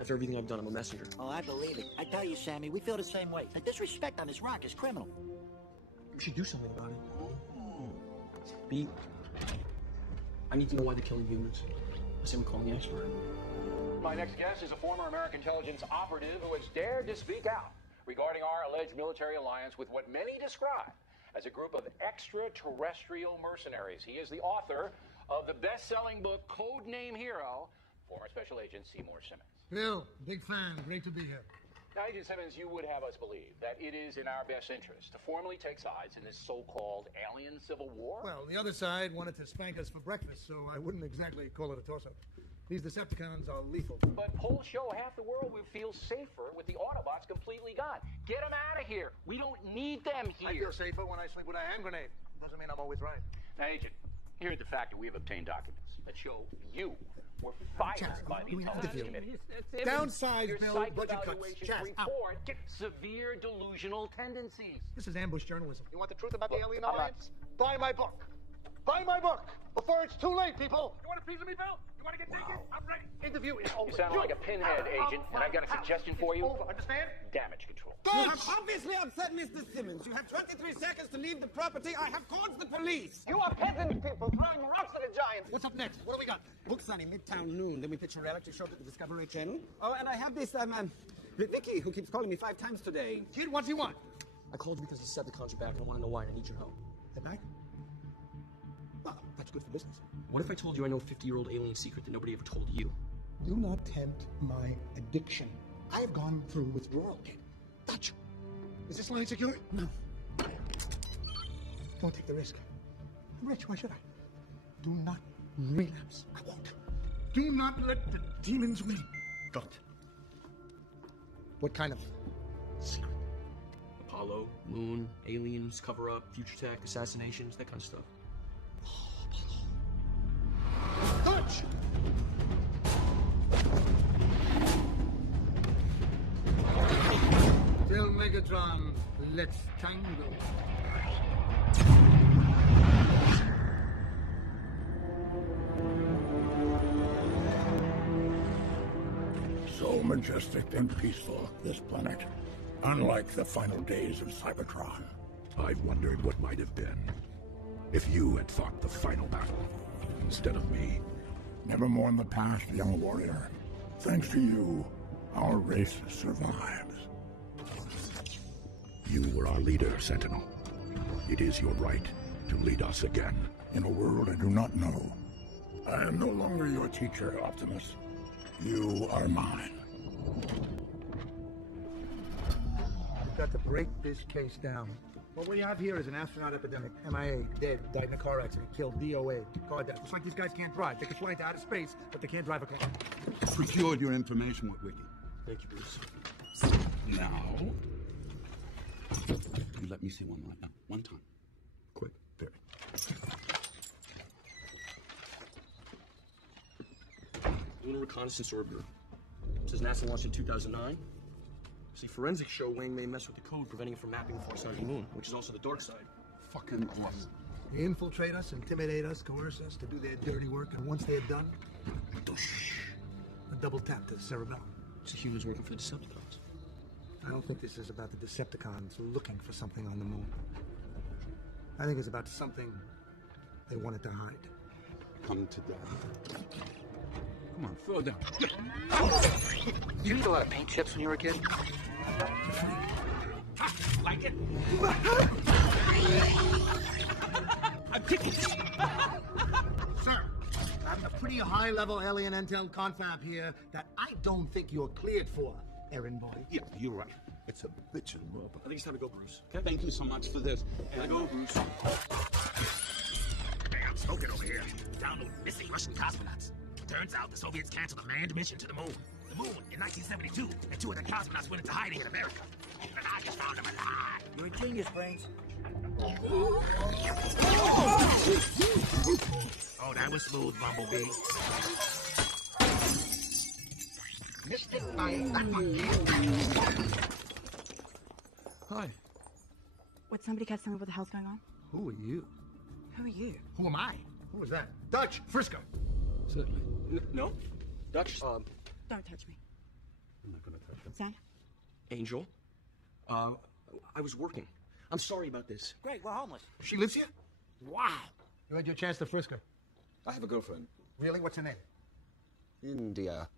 After everything I've done, I'm a messenger. Oh, I believe it. I tell you, Sammy, we feel the same way. The disrespect on this rock is criminal. We should do something about it. B, I need to know why they're killing humans. I say we're calling the expert. My next guest is a former American intelligence operative who has dared to speak out regarding our alleged military alliance with what many describe as a group of extraterrestrial mercenaries. He is the author of the best-selling book, Codename Hero, former Special Agent Seymour Simmons. Bill, big fan. Great to be here. Now, Agent Simmons, you would have us believe that it is in our best interest to formally take sides in this so-called alien civil war? Well, the other side wanted to spank us for breakfast, so I wouldn't exactly call it a toss-up. These Decepticons are lethal. But polls show half the world would feel safer with the Autobots completely gone. Get them out of here. We don't need them here. I feel safer when I sleep with a hand grenade. Doesn't mean I'm always right. Now, Agent, Here at the factory, we have obtained documents that show you were fired by the Intelligence Committee. Downsize, Bill. Budget cuts. Evaluations report severe delusional tendencies. This is ambush journalism. You want the truth about the alien alliance? Buy my book. Buy my book before it's too late, people. You want a piece of me, Bill? You want to get naked? I'm ready. Interview is over. You sound like a pinhead agent, and I got a suggestion for you. Over, understand? Damage control. You have obviously upset Mr. Simmons. You have 23 seconds to leave the property. I have called the police. You are peasant people throwing rocks at a giant. What's up next? What do we got? Book signing, Midtown Noon. Then we pitch a reality show to the Discovery Channel. Oh, and I have this, Vicky, who keeps calling me 5 times today. Kid, what's he want? I called you because the Decepticons are back, and I want to know why, and I need your help. They're back? Well, that's good for business. What if I told you I know a 50-year-old alien secret that nobody ever told you? Do not tempt my addiction. I have gone through withdrawal, kid. Touch. Is this line secure? No. Don't take the risk. I'm rich. Why should I? Do not relapse. I won't. Do not let the demons win. Don't. What kind of secret? Apollo, moon, aliens, cover-up, future tech, assassinations, that kind of stuff. Touch! Tell Megatron, let's tango. So majestic and peaceful, this planet. Unlike the final days of Cybertron. I've wondered what might have been if you had fought the final battle instead of me. Never mourn the past, young warrior. Thanks to you, our race survives. You were our leader, Sentinel. It is your right to lead us again. In a world I do not know, I am no longer your teacher, Optimus. You are mine. We've got to break this case down. What we have here is an astronaut epidemic. MIA, dead, died in a car accident, killed, DOA, car death. Looks like these guys can't drive. They can fly into outer space, but they can't drive a car. Procured your information with Wiki. Thank you, Bruce. Now, you let me see one right now. One time. Quick, very. Lunar Reconnaissance Orbiter. It says NASA launched in 2009. See, forensics show Wang may mess with the code, preventing it from mapping the far side of the moon, which is also the dark side. Fucking awesome. They infiltrate us, intimidate us, coerce us to do their dirty work, and once they're done, a double tap to the cerebellum. So humans working for the Decepticons. I don't think this is about the Decepticons looking for something on the moon. I think it's about something they wanted to hide. Come to death. Come on, throw it down. You eat a lot of paint chips when you were a kid? Like it? I'm kicking. Sir, I have a pretty high-level alien intel confab here that I don't think you're cleared for, errand boy. Yeah, you're right. It's a bitchin' world. I think it's time to go, Bruce. Okay? Thank you so much for this. Can I go, Bruce? Hey, I'm smoking over here. Download missing Russian cosmonauts. Turns out the Soviets canceled a manned mission to the moon. The moon in 1972, and 2 of the cosmonauts went into hiding in America. And I just found them alive. You're a genius, Brains. Oh, that was smooth, Bumblebee. Missed it by that one. Hi. Would somebody catch tell me what the hell's going on? Who are you? Who are you? Who am I? Who is that? Dutch, Frisco. Certainly. No? Dutch, Don't touch me. I'm not gonna touch him. Sam? Angel. I was working. I'm sorry about this. Great, we're homeless. She lives here? Wow. You had your chance to frisk her. I have a girlfriend. Really? What's her name? India.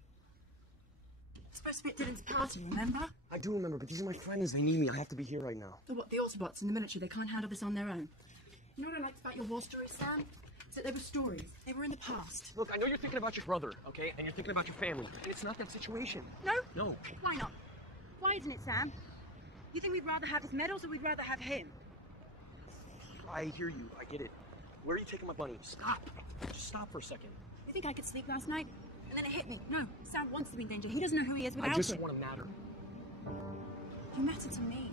It's supposed to be at Dylan's party, remember? I do remember, but these are my friends. They need me. I have to be here right now. The Autobots in the military, they can't handle this on their own. You know what I liked about your war stories, Sam? Is that they were stories. They were in the past. Look, I know you're thinking about your brother, okay? And you're thinking about your family. And it's not that situation. No? No. Why not? Why isn't it, Sam? You think we'd rather have his medals or we'd rather have him? I hear you. I get it. Where are you taking my bunny? Stop. Just stop for a second. You think I could sleep last night? And then it hit me. No, Sam wants to be in danger. He doesn't know who he is without it. I just want to matter. You matter to me.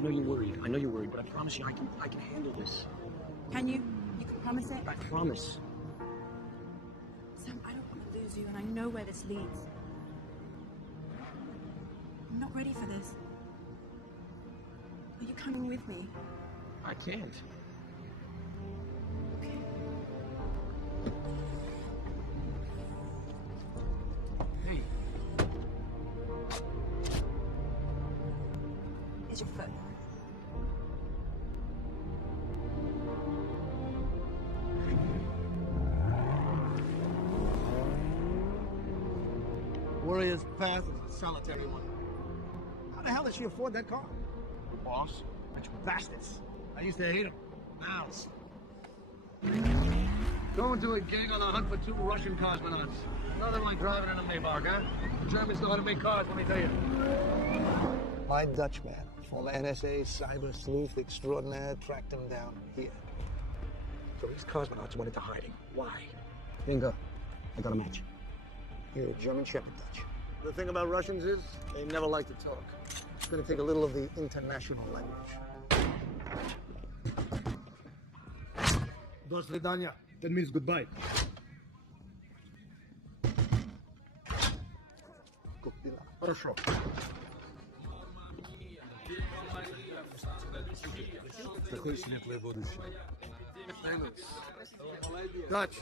I know you're worried. I know you're worried, but I promise you I can handle this. Can you? You can promise it? I promise. Sam, I don't want to lose you, and I know where this leads. I'm not ready for this. Are you coming with me? I can't. Hey. Here's your foot. Warrior's path is a solitary one. How the hell did she afford that car? The boss? Rich bastards. I used to hate them. Malice. Going to a gig on the hunt for 2 Russian cosmonauts. Nothing like driving in a Maybach, huh? The Germans know how to make cars, let me tell you. My Dutchman, former NSA cyber sleuth extraordinaire, tracked him down here. So these cosmonauts went into hiding. Why? Bingo. I got a match. You're a German Shepherd Dutch. The thing about Russians is they never like to talk. It's going to take a little of the international language. До свидания. That means goodbye. Хорошо. Какое светлое будущее. Dutch,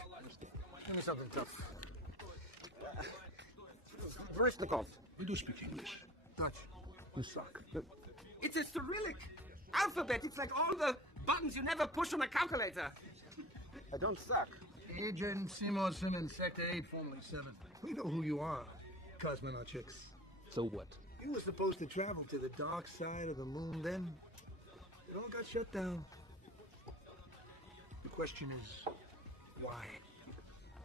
give me something tough. Varishnikov. We do speak English. Dutch, you suck. It's a Cyrillic alphabet. It's like all the buttons you never push on a calculator. I don't suck. Agent Seymour Simmons, Sector 8, formerly 7. We know who you are, cosmonaut chicks. So what? You were supposed to travel to the dark side of the moon then. It all got shut down. The question is, why?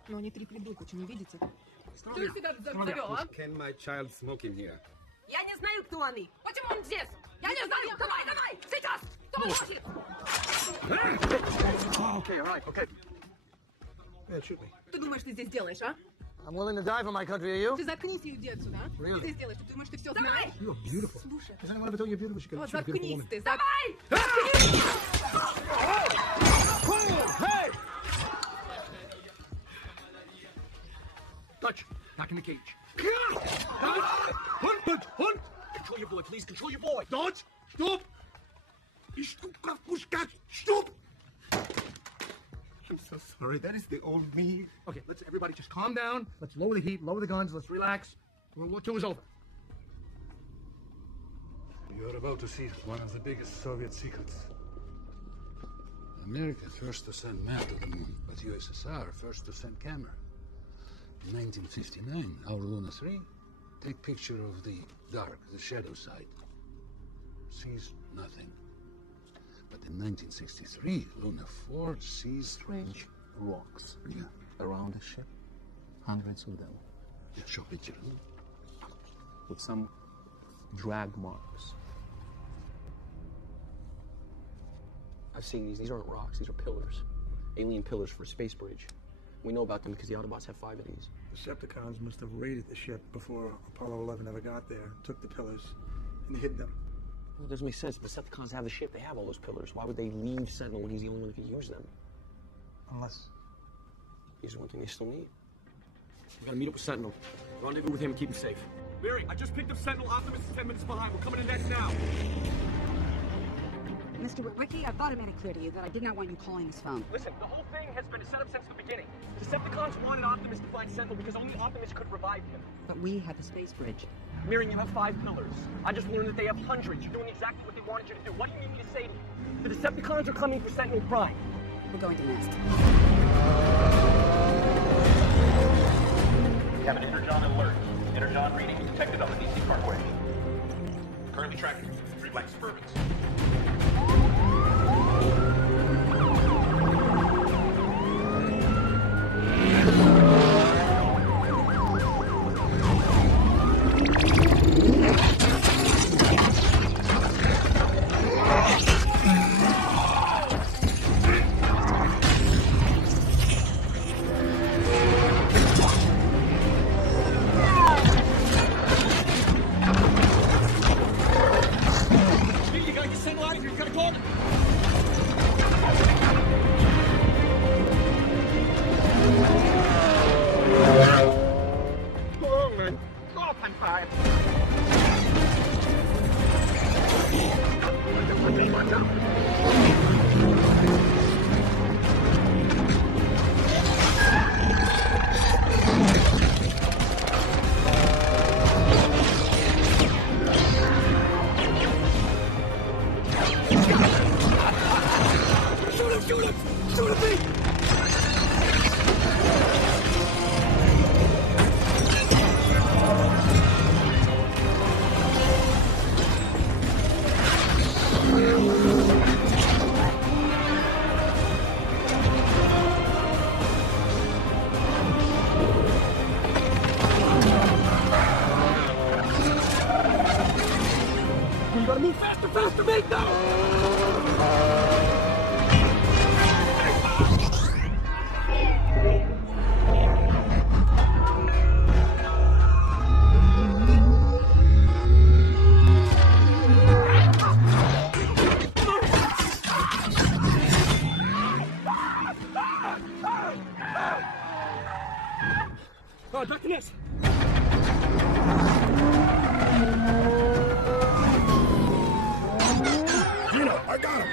Ну, они 3 придурка, не видите? Кто их сюда завел, а? Can my child smoke in here? Я не знаю, кто они. Почему он здесь? Я не знаю. Давай, давай, сейчас. Кто хочет? Okay, all right, okay. Yeah, shoot me. Ты думаешь, ты здесь делаешь, а? I'm willing to die for my country, are you? Ты заткнись и уйди отсюда, а? Really? Ты здесь делаешь? Ты думаешь, ты все знаешь? You're beautiful. Слушай. Does anyone ever tell you you're beautiful? She Вот, got a beautiful заткнись woman. ты, Давай! Hey! Dutch, back in the cage. Dutch, Hunt! Control your boy, please. Control your boy. Dutch, stop! Stop! I'm so sorry. That is the old me. Okay, let's everybody just calm down. Let's lower the heat, lower the guns. Let's relax. World War II is over. You're about to see one of the biggest Soviet secrets. America first to send man to the moon, but USSR first to send camera. In 1959, our Luna 3 take picture of the dark, the shadow side. Sees nothing. But in 1963, Luna 4 sees strange rocks. Yeah. Around the ship, hundreds of them. Yeah, show picture. With some drag marks. I've seen these. These aren't rocks. These are pillars. Alien pillars for a space bridge. We know about them because the Autobots have 5 of these. Decepticons must have raided the ship before Apollo 11 ever got there, took the pillars, and hid them. Well, it doesn't make sense. The Decepticons have the ship. They have all those pillars. Why would they leave Sentinel when he's the only one who can use them? Unless... Here's one thing they still need. We gotta meet up with Sentinel. Rendezvous with him and keep him safe. Barry, I just picked up Sentinel. Optimus is 10 minutes behind. We're coming in next now. Mr. Witwicky, I thought I made it clear to you that I did not want you calling his phone. Listen, the whole thing has been set up since the beginning. Decepticons wanted Optimus to find Sentinel because only Optimus could revive him. But we had the space bridge. Miriam, you have 5 pillars. I just learned that they have hundreds. You're doing exactly what they wanted you to do. What do you need me to say to you? The Decepticons are coming for Sentinel Prime. We're going to nest. We have an Energon alert. Energon reading detected on the DC Parkway. Currently tracking 3 black Suburbans. You got your Shoot him! Shoot at me! You gotta move faster, faster, mate! No! Dr. Ness! Gino, I got him!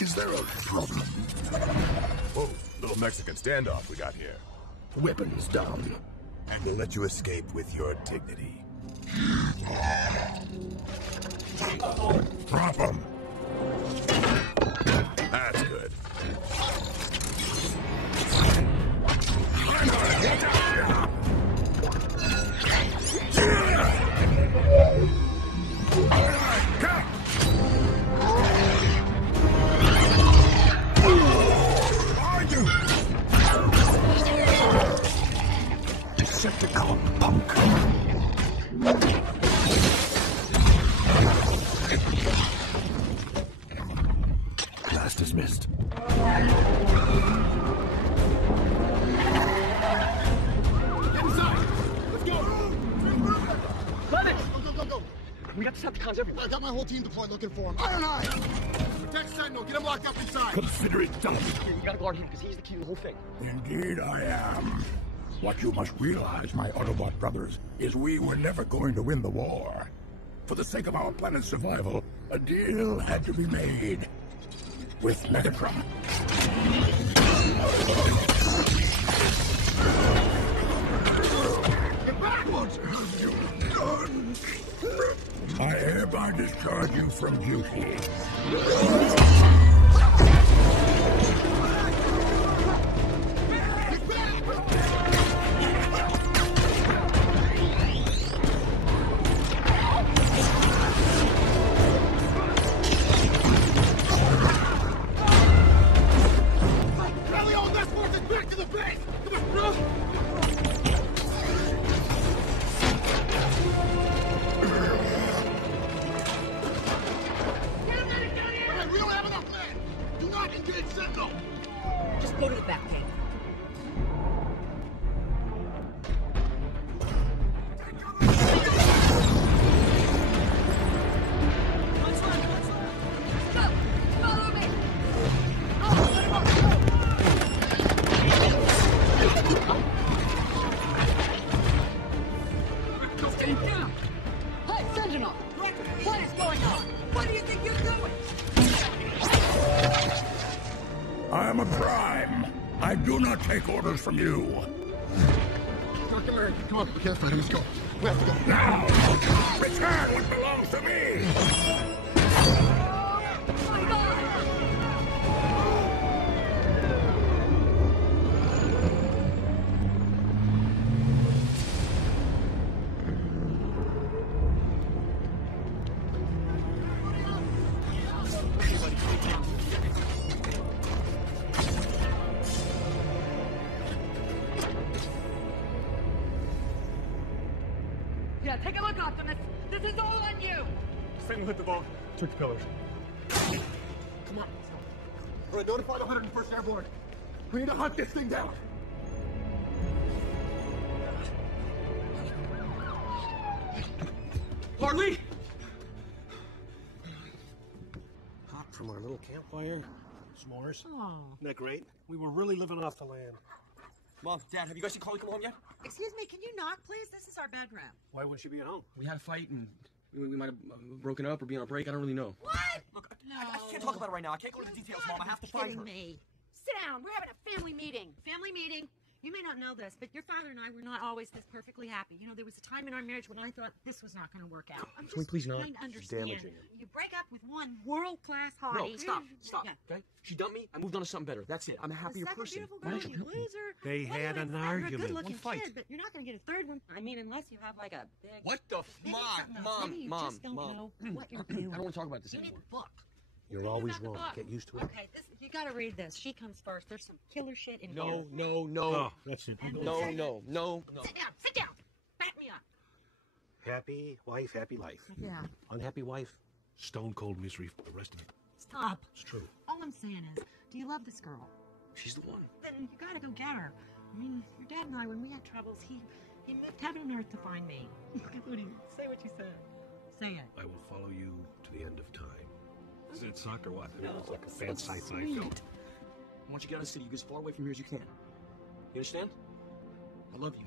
Is there a problem? Whoa, little Mexican standoff we got here. Weapons down. And we'll let you escape with your dignity. Drop him. That's good. Decepticon punk. Class dismissed. Go! We got Decepticons everywhere. I got my whole team deployed looking for him. Iron Eye! Protect Sentinel. Get him locked up inside. Consider it done. You gotta guard him because he's the key to the whole thing. Indeed I am. What you must realize, my Autobot brothers, is we were never going to win the war. For the sake of our planet's survival, a deal had to be made with Megatron. Get back! What have you done? I hereby discharge you from duty. Back to the base! Come on, bro! Alright, we don't have enough men! Do not engage Sentinel! Just go to the back cave. Hey, Sentinel! What is going on? What do you think you're doing? I am a prime. I do not take orders from you. Dr. Mary, come on, we can't fight him. Let's go. We have to go. Now! Return what belongs to me! Yeah, take a look, Optimus. This is all on you. Sentinel hit the vault. Took the pillars. Come on. All right, notify the 101st Airborne. We need to hunt this thing down. Harley! Hot from our little campfire. S'mores. Oh. Isn't that great? We were really living off the land. Mom, Dad, have you guys seen Chloe come home yet? Excuse me, can you knock, please? This is our bedroom. Why wouldn't she be at home? We had a fight and we might have broken up or be on a break. I don't really know. What? Look, I can't talk about it right now. I can't go into details, Mom. I have to find her. Me. Sit down. We're having a family meeting. Family meeting. You may not know this, but your father and I were not always this perfectly happy. You know, there was a time in our marriage when I thought this was not going to work out. I'm Can we please not? trying to understand. Damaging her. You break up with one world-class hottie. No, stop, Yeah. okay? She dumped me. I moved on to something better. That's it. I'm a happier The second person. beautiful girl, you loser. They What had do you an expect? You're a argument. good-looking One fight. kid, but you're not going to get a third one. I mean, unless you have like a big. What the maybe something else. Maybe you just don't know what you're doing. I don't want to talk about this You need anymore. the book. You're always About the wrong. book. Get used to it. Okay, you got to read this. She comes first. There's some killer shit in here. No. Oh, that's it. No. Sit down. Back me up. Happy wife, happy life. Yeah. Unhappy wife, stone cold misery for the rest of it. Stop. It's true. All I'm saying is, do you love this girl? She's the one. Then you got to go get her. I mean, your dad and I, when we had troubles, he moved heaven and earth to find me. Say what you said. Say it. I will follow you to the end of time. Is it soccer? What? No, It's like a fan so sci-fi sweet. film. I want you to get out of the city. You get as far away from here as you can. You understand? I love you.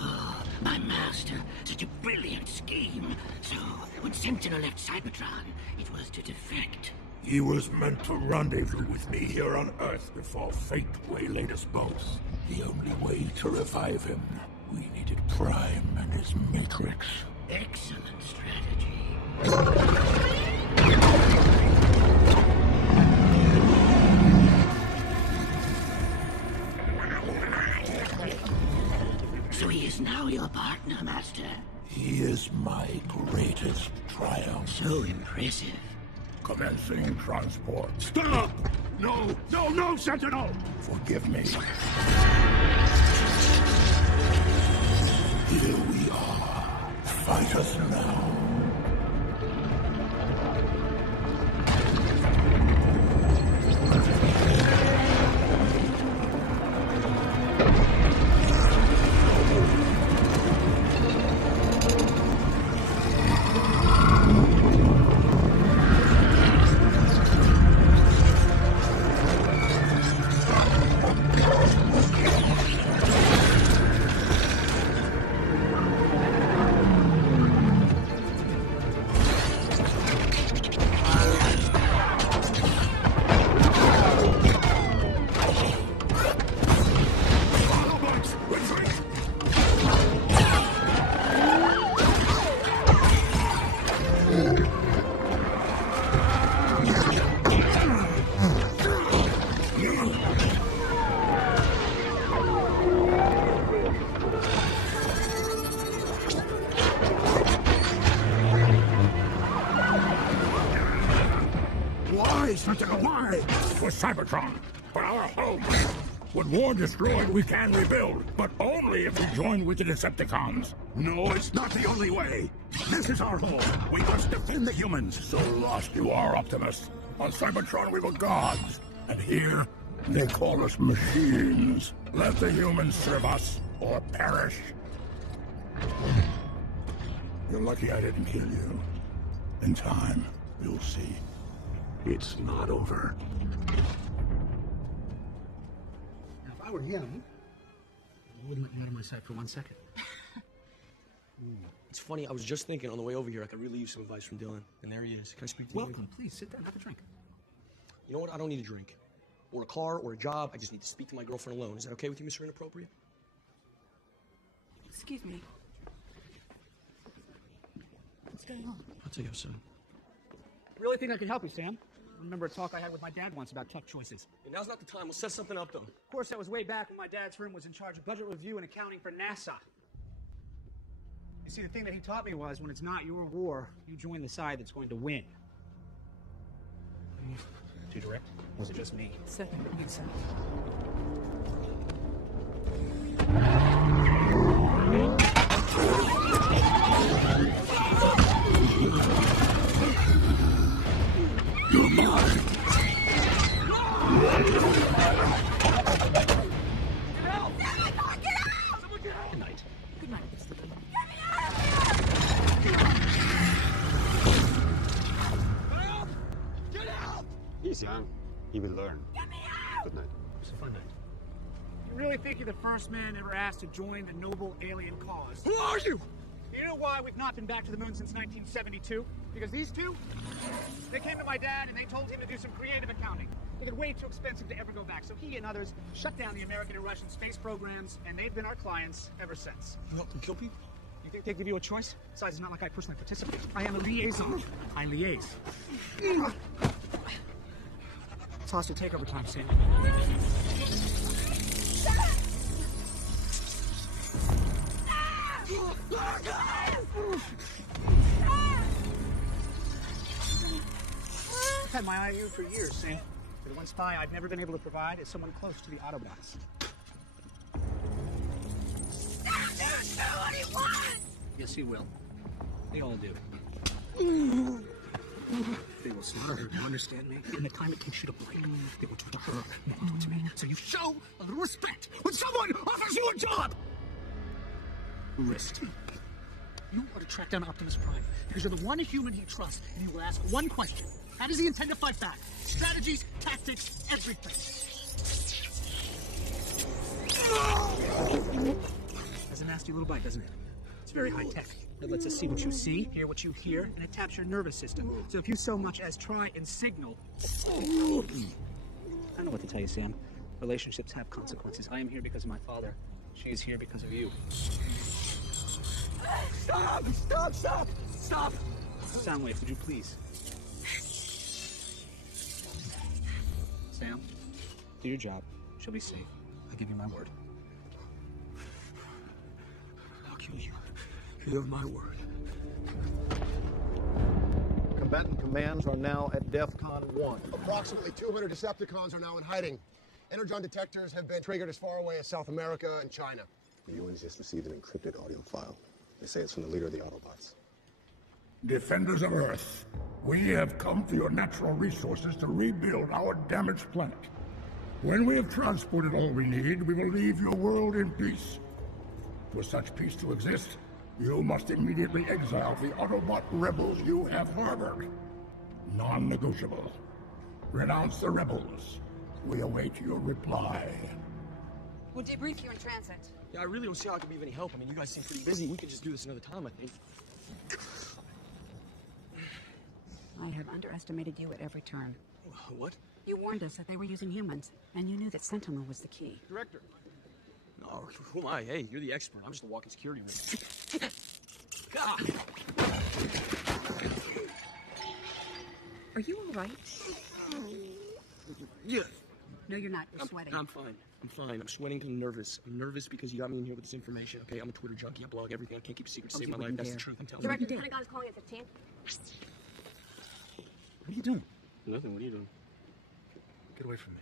Oh, my master, such a brilliant scheme. So, when Sentinel left Cybertron, it was to defect. He was meant to rendezvous with me here on Earth before fate waylaid us both. The only way to revive him, we needed Prime and his Matrix. Excellent strategy. So he is now your partner, Master. He is my greatest triumph. So impressive. Commencing transport. Stop! No, Sentinel! Forgive me. Here we are. Fight us now. Why, Sentinel? Why? For Cybertron. For our home. When war destroyed, we can rebuild, but only if we join with the Decepticons. No, it's not the only way. This is our home. We must defend the humans. So lost you are, Optimus. On Cybertron we were gods, and here they call us machines. Let the humans serve us, or perish. You're lucky I didn't kill you. In time, you'll see. It's not over. Now, if I were him, I wouldn't let you out of my sight for 1 second. It's funny, I was just thinking on the way over here, I could really use some advice from Dylan. And there he is. Can I speak to you? Welcome. Please sit down. Have a drink. You know what? I don't need a drink. Or a car, or a job. I just need to speak to my girlfriend alone. Is that okay with you, Mr. Inappropriate? Excuse me. What's going on? I'll tell you soon. Really think I could help you, Sam? Remember a talk I had with my dad once about tough choices. And now's not the time. We'll set something up, though. Of course, that was way back when my dad's firm was in charge of budget review and accounting for NASA. You see, the thing that he taught me was, when it's not your war, you join the side that's going to win. Too direct? Was it just me? Second. You're mine. Good night. Good night, Mr. Lee. He's young. He will learn. Good night. It's a fun night. You really think you're the first man ever asked to join the noble alien cause? Who are you? You know why we've not been back to the moon since 1972? Because these two, they came to my dad and they told him to do some creative accounting. They get way too expensive to ever go back, so he and others shut down the American and Russian space programs, and they've been our clients ever since. You help them kill people? You think they give you a choice? Besides, it's not like I personally participate. I am a liaison. I liaise. It's hostile takeover time, Sam. I've had my eye on you for years, Sam. But the one spy I've never been able to provide is someone close to the Autobots. Yes, he will. They all do. They will slaughter her, you understand me? In the time it takes you to break, they will do it to her, and they will do it to me. So you show a little respect when someone offers you a job! Wrist. You are to track down Optimus Prime because you're the one human he trusts, and he will ask one question. How does he intend to fight back? Strategies, tactics, everything. Has a nasty little bite, doesn't it? It's very high tech. It lets us see what you see, hear what you hear, and it taps your nervous system. So if you so much as try and signal... I don't know what to tell you, Sam. Relationships have consequences. I am here because of my father. She is here because of you. Stop! Stop! Stop! Stop! Soundwave, would you please? Sam, do your job. She'll be safe. I give you my word. I'll kill you. You have my word. Combatant commands are now at DEFCON 1. Approximately 200 Decepticons are now in hiding. Energon detectors have been triggered as far away as South America and China. The UN just received an encrypted audio file. They say it's from the leader of the Autobots. Defenders of Earth, we have come for your natural resources to rebuild our damaged planet. When we have transported all we need, we will leave your world in peace. For such peace to exist, you must immediately exile the Autobot rebels you have harbored. Non-negotiable. Renounce the rebels. We await your reply. We'll debrief you in transit. Yeah, I really don't see how I can be of any help. I mean, you guys seem pretty busy. We could just do this another time, I think. I have underestimated you at every turn. What? You warned us that they were using humans, and you knew that Sentinel was the key. Director. No, who am I? Hey, you're the expert. I'm just a walking security room. God! Are you all right? Yeah. No, you're not. You're sweating. I'm fine. I'm fine. I'm sweating because I'm nervous. I'm nervous because you got me in here with this information, okay? I'm a Twitter junkie. I blog everything. I can't keep a secret to save my life. That's the truth. I'm telling you. Director, Pentagon's calling at 15. What are you doing? Nothing. What are you doing? Get away from me.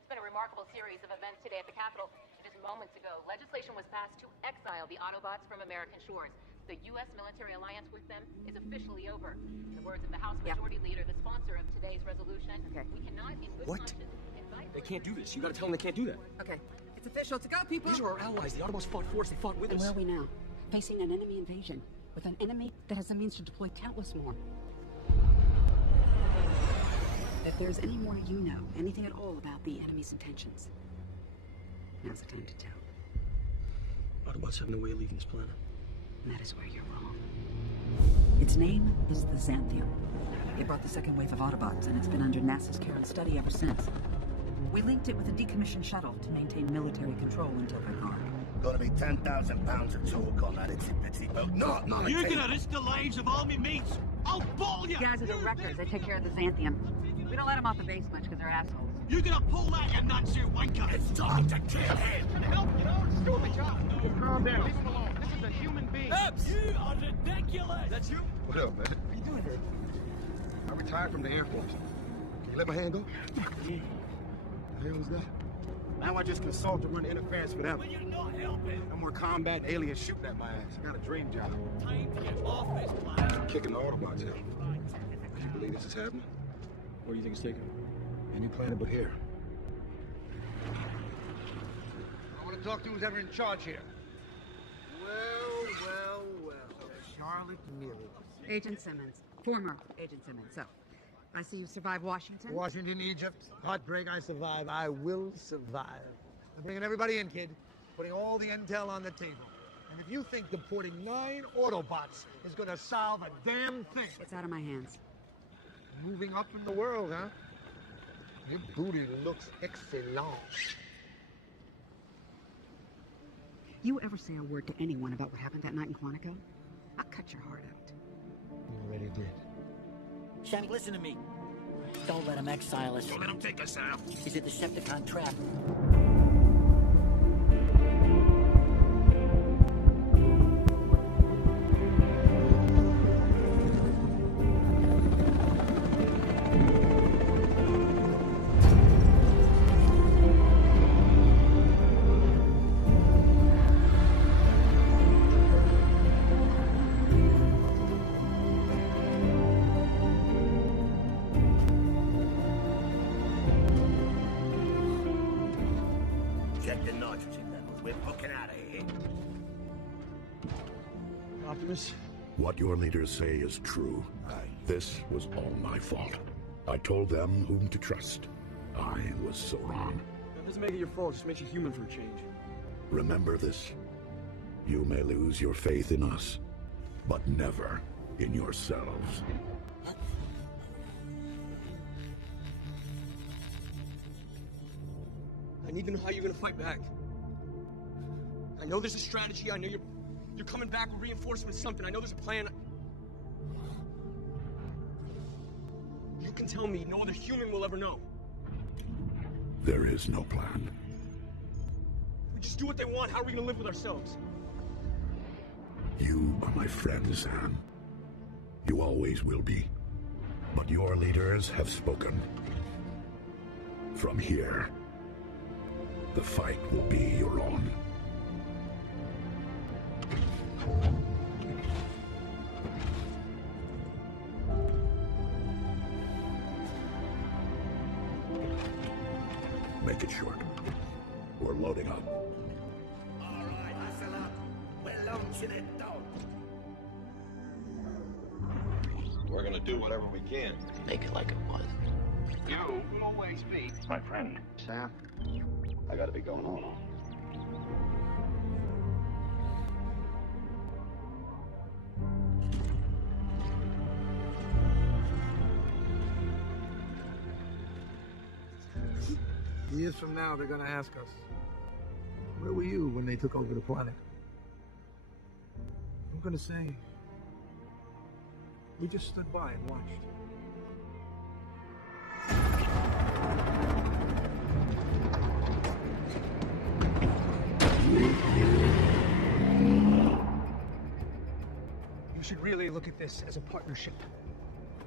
It's been a remarkable series of events today at the Capitol. Just moments ago, legislation was passed to exile the Autobots from American shores. The U.S. military alliance with them is officially over. In the words of the House Majority Leader, the sponsor of today's resolution, we cannot, in good conscience, invite... They can't do this. You gotta tell them they can't do that. Okay. It's official. To go, people! These are our allies. The Autobots fought for us. They fought with us. And where are we now? Facing an enemy invasion. With an enemy that has the means to deploy countless more. If there's any more you know, anything at all about the enemy's intentions, now's the time to tell. Autobots have no way of leaving this planet. And that is where you're wrong. Its name is the Xanthium. They brought the second wave of Autobots, and it's been under NASA's care and study ever since. We linked it with a decommissioned shuttle to maintain military control until they're gone. Gonna be 10,000 pounds of talk on that itsy-bitsy boat. Not You're gonna risk the lives of all me mates! I'll ball you! These guys are the wreckers. They take care of the Xanthium. We don't let them off the base much because they're assholes. You're gonna pull that, you nuts, you wanker! It's time to kill him! Trying to help, you know? Just do my job. Calm down. Leave him alone. This is a human being. You are ridiculous! That's you? What up, man? What are you doing here? I retired from the Air Force. Can you let my hand go? What the hell is that? Now I just consult to run interference for them. Well, you're not helping! I'm more combat and aliens shooting at my ass. I got a dream job. Time to get off this planet! Kicking the Autobots out. Can you believe this is happening? Where do you think it's taking? Any planet but here. talk to who's ever in charge here. Well. Charlotte Neary. Agent Simmons. Former Agent Simmons. So, I see you survived Washington. Washington, Egypt. Heartbreak, I survive. I will survive. I'm bringing everybody in, kid. Putting all the intel on the table. And if you think deporting 9 Autobots is going to solve a damn thing... It's out of my hands. Moving up in the world, huh? Your booty looks excellent. You ever say a word to anyone about what happened that night in Quantico, I'll cut your heart out. You already did. Sam, listen to me. Don't let him exile us. Don't let him take us out. He's a Decepticon trap. Check the nitrogen levels. We're booking out of here. Optimus? What your leaders say is true. This was all my fault. I told them whom to trust. I was so wrong. That doesn't make it your fault, it just makes you human for a change. Remember this. You may lose your faith in us, but never in yourselves. I need to know how you're gonna fight back. I know there's a strategy, I know you're coming back with reinforcements, something. I know there's a plan. You can tell me no other human will ever know. There is no plan. We just do what they want, how are we gonna live with ourselves? You are my friend, Sam. You always will be. But your leaders have spoken. From here, the fight will be your own. Make it short. We're loading up. All right, hustle up. We're launching it down. We're gonna do whatever we can. Make it like it was. You will always be my friend. Sam? I gotta be going on. Years from now, they're gonna ask us, where were you when they took over the planet? I'm gonna say, we just stood by and watched. You should really look at this as a partnership.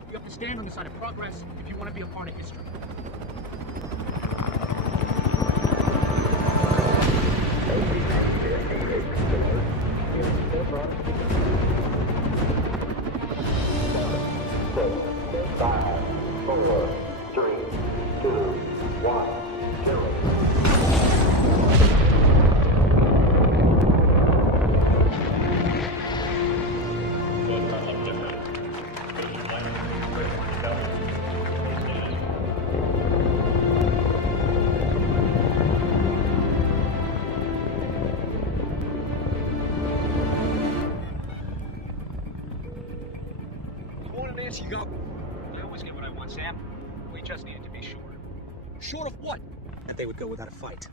You have to stand on the side of progress if you want to be a part of history. You got. I always get what I want, Sam. We just needed to be sure. Sure of what? That they would go without a fight.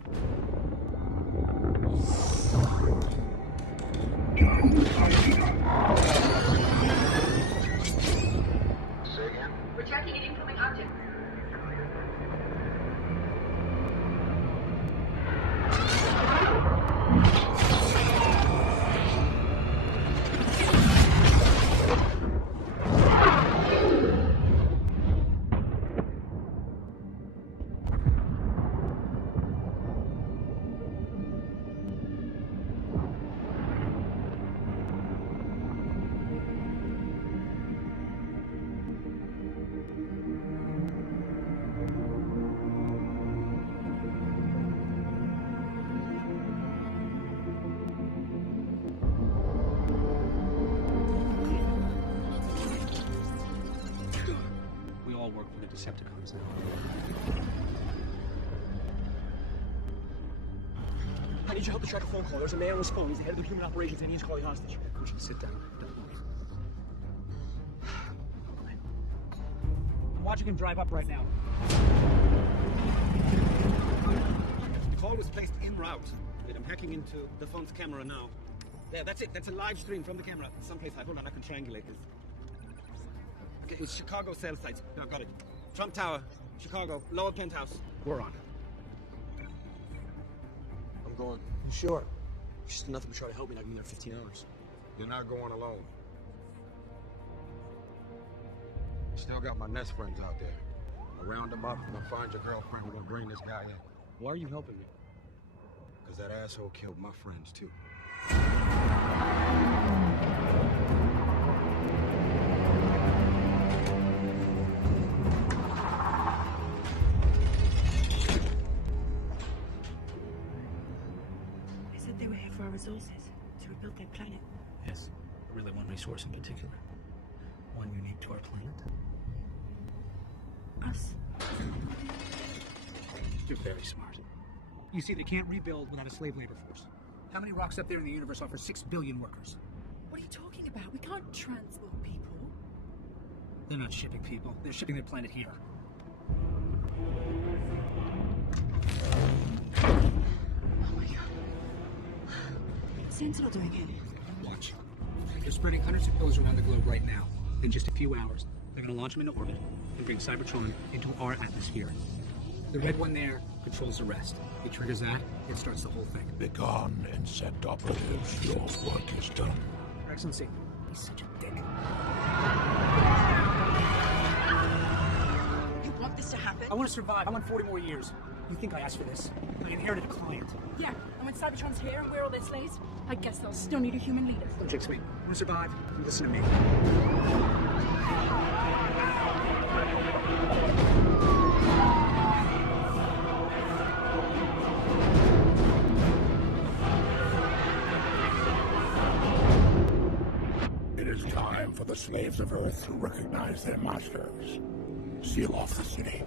Say again? We're tracking an incoming object. I need your help to track a phone call. There's a man on his phone. He's the head of the human operations and he's calling hostage. Coach, sit down. Don't move. I'm watching him drive up right now. The call was placed en route. I'm hacking into the phone's camera now. Yeah, that's it. That's a live stream from the camera. Someplace high. Hold on, I can triangulate this. Okay, it's Chicago cell sites. No, got it. Trump Tower, Chicago, lower penthouse. We're on. I'm going. You sure? Just nothing but try to help me. I'll be there 15 hours. You're not going alone. Still got my nest friends out there. I'll round them up. I'm gonna find your girlfriend. We're gonna bring this guy in. Why are you helping me? Because that asshole killed my friends, too. They said they were here for our resources, to rebuild their planet. Yes, really one resource in particular. One unique to our planet. Us. You're very smart. You see, they can't rebuild without a slave labor force. How many rocks up there in the universe offer 6 billion workers? What are you talking about? We can't transport people. They're not shipping people. They're shipping their planet here. Oh my god. What's Sentinel doing here? Watch. They're spreading hundreds of pillars around the globe right now. In just a few hours, they're going to launch them into orbit and bring Cybertron into our atmosphere. The red one there controls the rest. It triggers that, it starts the whole thing. Begone, insect operatives. Your work is done. Your Excellency, he's such a dick. You want this to happen? I want to survive. I want 40 more years. You think I asked for this? I inherited a client. Yeah, and when Cybertron's here and we're all their slaves, I guess they'll still need a human leader. Don't jinx me. I want to survive. You listen to me. It is time for the slaves of Earth to recognize their masters. Seal off the city.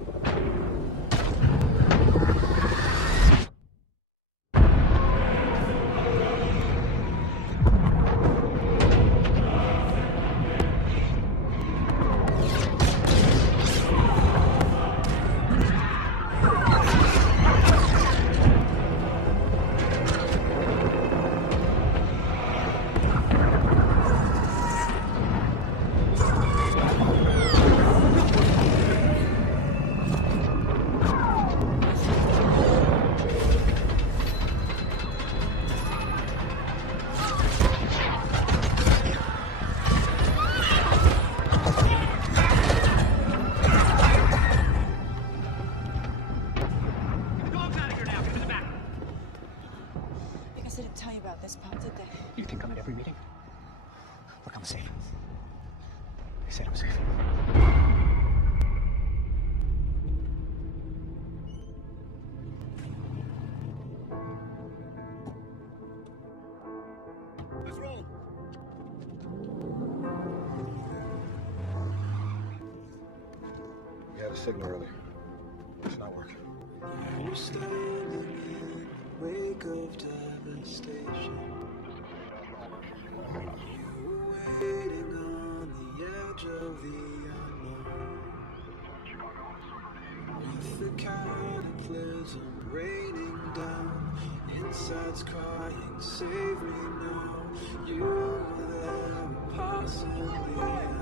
Signal earlier. It's not working. You're standing in the wake of devastation. You were waiting on the edge of the unknown. With the cataclysm raining down, inside's crying, save me now. You were there, possibly alone.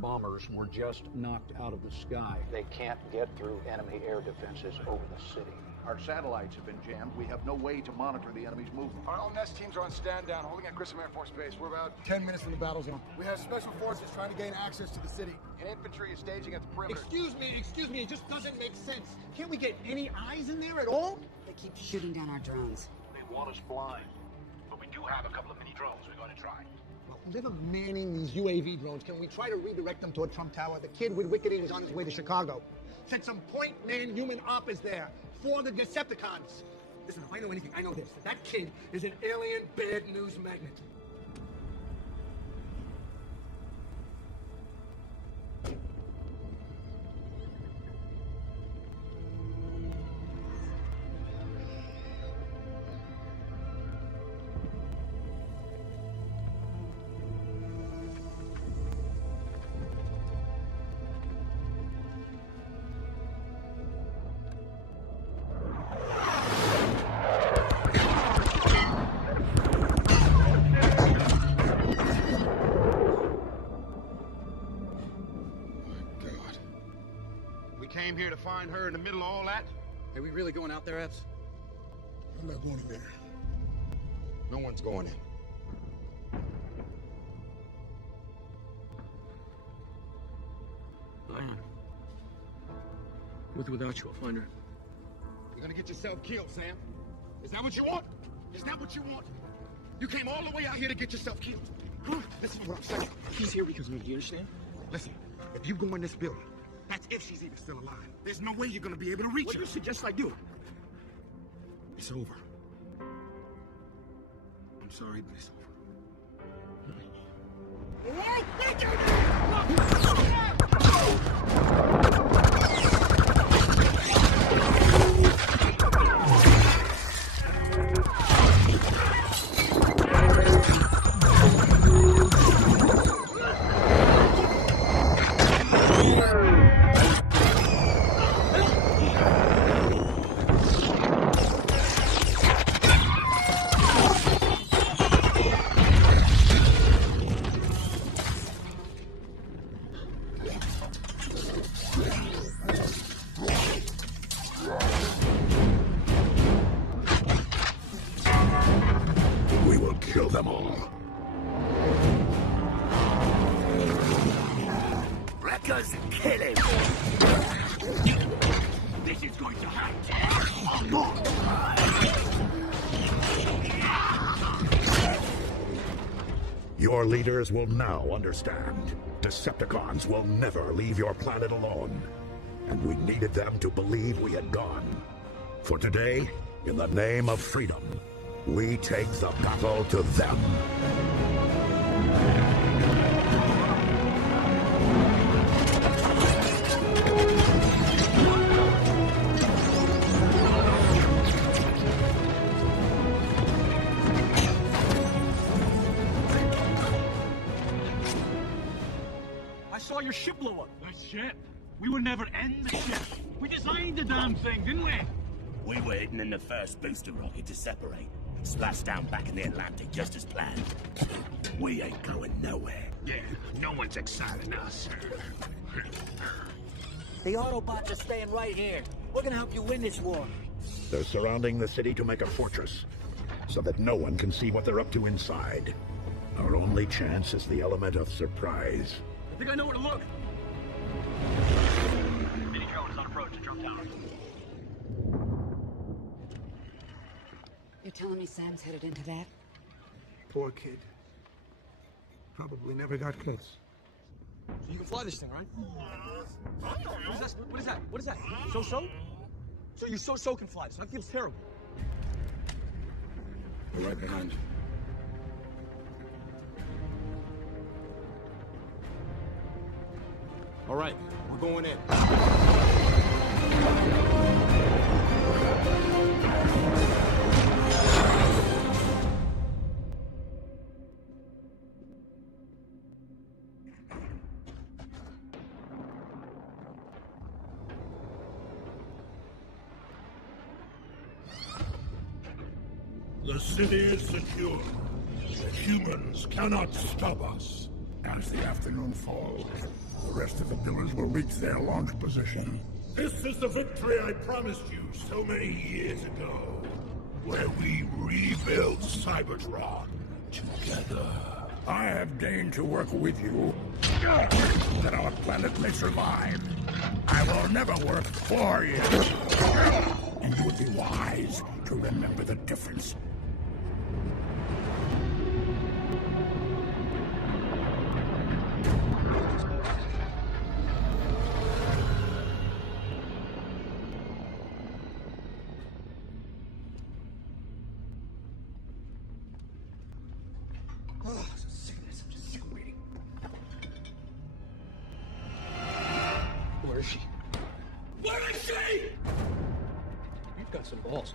Bombers were just knocked out of the sky. They can't get through enemy air defenses over the city. Our satellites have been jammed. We have no way to monitor the enemy's movement. Our own nest teams are on stand down, holding at Grissom Air Force Base. We're about 10 minutes from the battle zone. We have special forces trying to gain access to the city. And infantry is staging at the perimeter. Excuse me, it just doesn't make sense. Can't we get any eyes in there at all? They keep shooting down our drones. They want us blind. But we do have a couple of mini drones we're going to try. Instead of manning these UAV drones, can we try to redirect them toward Trump Tower? The kid with Wicked was on his way to Chicago. Said some point man human op is there for the Decepticons. Listen, if I know anything, I know this. That kid is an alien bad news magnet. Came here to find her in the middle of all that? Are we really going out there, Epps? I'm not going in there. No one's going in. I am. With or without you, I'll find her. You're gonna get yourself killed, Sam. Is that what you want? Is that what you want? You came all the way out here to get yourself killed. Huh? Listen to what I'm saying. He's here because of me, do you understand? Listen, if you go in this building, that's if she's even still alive. There's no way you're gonna be able to reach What her. do you suggest I do? It's over. I'm sorry, but it's We will kill them all. Wreckers, kill him! This is going to hurt! Your leaders will now understand. Decepticons will never leave your planet alone. And we needed them to believe we had gone. For today, in the name of freedom, we take the battle to them. I saw your ship blow up. The ship? We would never end the ship. We designed the damn thing, didn't we? We were hidden in the first booster rocket to separate. Splashed down back in the Atlantic just as planned. We ain't going nowhere. Yeah, no one's exciting us. The Autobots are staying right here. We're gonna help you win this war. They're surrounding the city to make a fortress, so that no one can see what they're up to inside. Our only chance is the element of surprise. I think I know where to look. Mini drone is on approach to Trump Tower. You're telling me Sam's headed into that? Poor kid. Probably never got close. So you can fly this thing, right? What is that? What is that? What is that? So-so? So you so-so can fly this. That feels terrible. We're right behind you. All right, we're going in. The city is secure. The humans cannot stop us. As the afternoon falls, the rest of the pillars will reach their launch position. This is the victory I promised you so many years ago, where we rebuilt Cybertron together. I have deigned to work with you, that our planet may survive. I will never work for you. And you would be wise to remember the difference. Got some balls.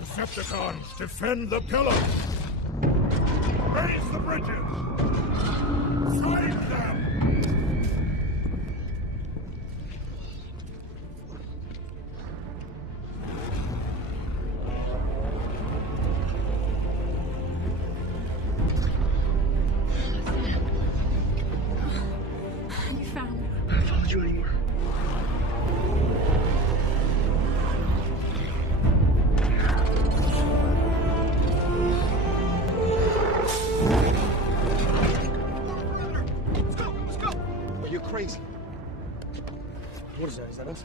Decepticons, defend the pillars! Raise the bridges! Find them! You found me. I haven't followed you anywhere. Crazy. What is that? Is that us?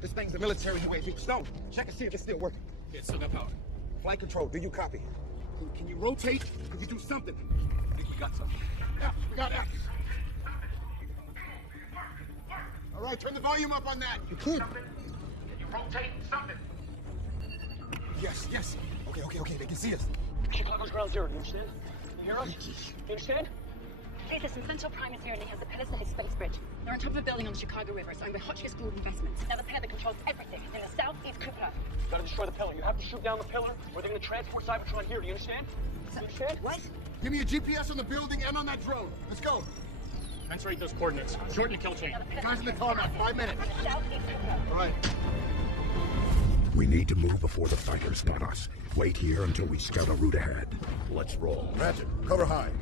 This thing's a military UAV. Stone, check and see if it's still working. Yeah, it's still got power. Flight control, do you copy? Can you rotate? Could you do something? I think we got something. Yeah, we got that. All right, turn the volume up on that. You can't. Can you rotate something? Yes, yes. Okay, they can see us. Chicago's ground zero, do you understand? You hear us? You understand? Hey, listen, Central Prime is here and they have the pillars to his space bridge. They're on top of a building on the Chicago River, so I'm by Hotchkiss School of Investments. Now the pair that controls everything in the south is Cooper. Gotta destroy the pillar. You have to shoot down the pillar, or they're gonna transport Cybertron here. Do you understand? So, you understand? What? Give me a GPS on the building and on that drone. Let's go. Translate those coordinates. Shorten the kill chain. Guys in the tarmac, 5 minutes. South is Cooper. All right. We need to move before the fighters spot us. Wait here until we scout a route ahead. Let's roll. Ratchet, cover high.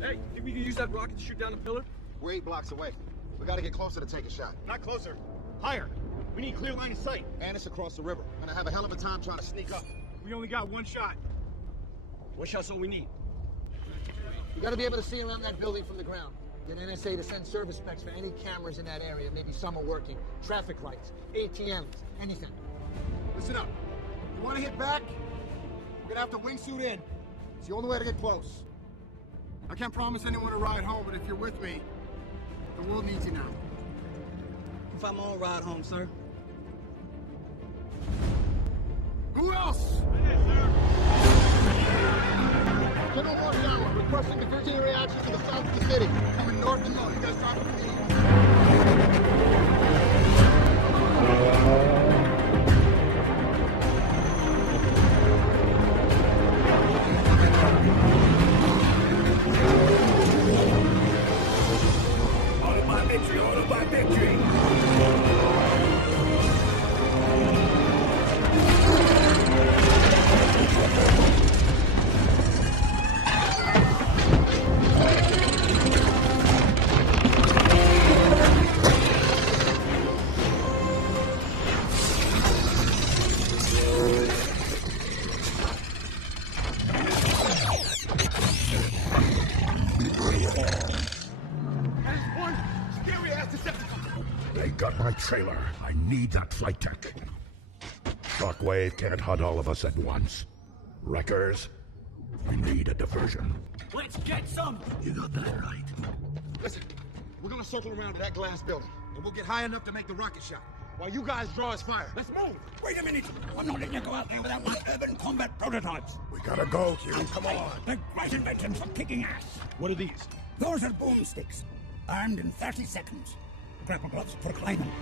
Hey, think we can use that rocket to shoot down the pillar? We're 8 blocks away. We gotta get closer to take a shot. Not closer. Higher. We need clear line of sight. And it's across the river. Gonna have a hell of a time trying to sneak up. We only got one shot. One shot's all we need. You gotta be able to see around that building from the ground. Get NSA to send service specs for any cameras in that area. Maybe some are working. Traffic lights, ATMs, anything. Listen up. You wanna hit back? We're gonna have to wingsuit in. It's the only way to get close. I can't promise anyone a ride home, but if you're with me, the world needs you now. If I'm on ride home, sir. Who else? General Marshall, requesting diverging reactions to the south of the city. Coming north and low. You guys drop it. Order by victory! They got my trailer. I need that flight tech. Shockwave can't hunt all of us at once. Wreckers, we need a diversion. Let's get some! You got that right. Listen, we're gonna circle around to that glass building, and we'll get high enough to make the rocket shot, while you guys draw us fire. Let's move! Wait a minute! I'm not letting you go out there without my urban combat prototypes! We gotta go, Q. Come on! They're great inventions for kicking ass! What are these? Those are boomsticks. Armed in 30 seconds. Grapple gloves for climbing.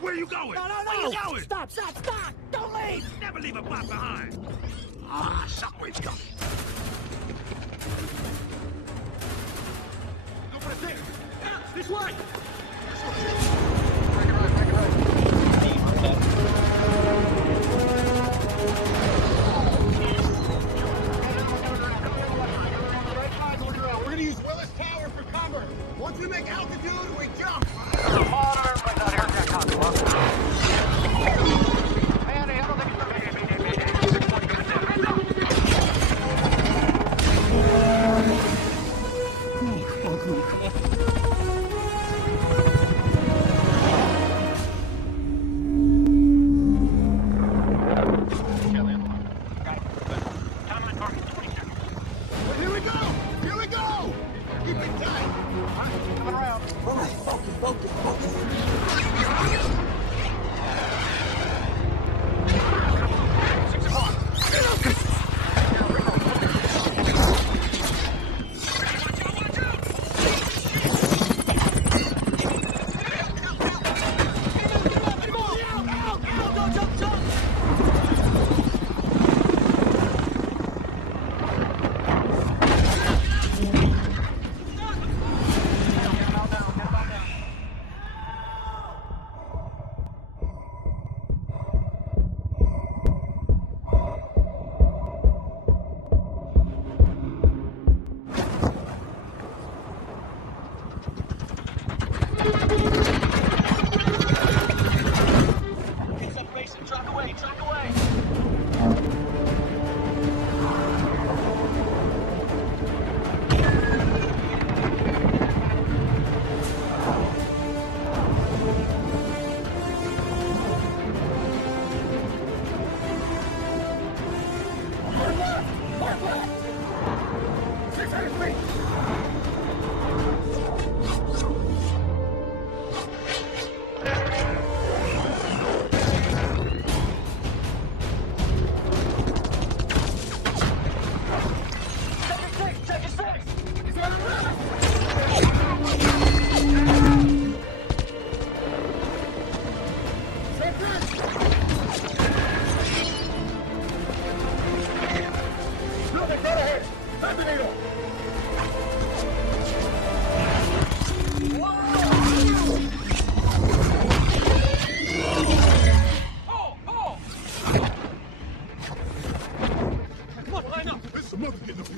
Where you going? No! Where you going? Stop! Don't leave! Never leave a bot behind. Ah, shockwave's coming. Go for the thing. Yeah, this way. We're gonna use Willis Tower for cover. Once we make altitude, we jump. Here we go! Keep it tight. Coming around. All right, focus.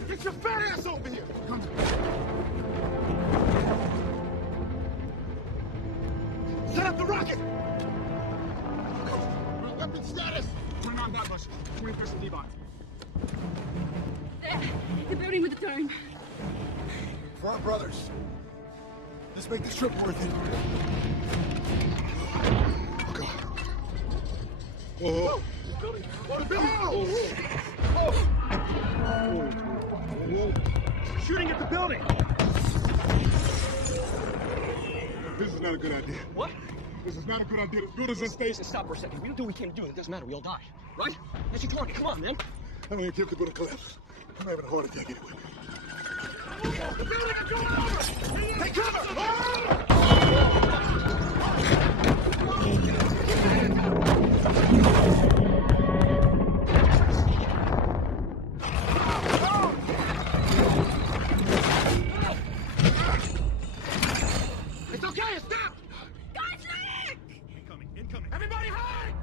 Get your fat ass over here! Come on. Set up the rocket! Come on. Weapon status! Turn on that much. 20% D-bot. The building with the dome. For our brothers. Let's make this trip worth it. Okay. Oh! The building! Shooting at the building! This is not a good idea. What? This is not a good idea. The building's unstable. Stop for a second. We don't do what we came to do. It doesn't matter. We all die. Right? That's your target. Come on, man. I don't even care if the building collapses. I'm having a heart attack anyway. The building is going over! Take cover! It's okay, it's down! Guys, look! Incoming. Everybody hide!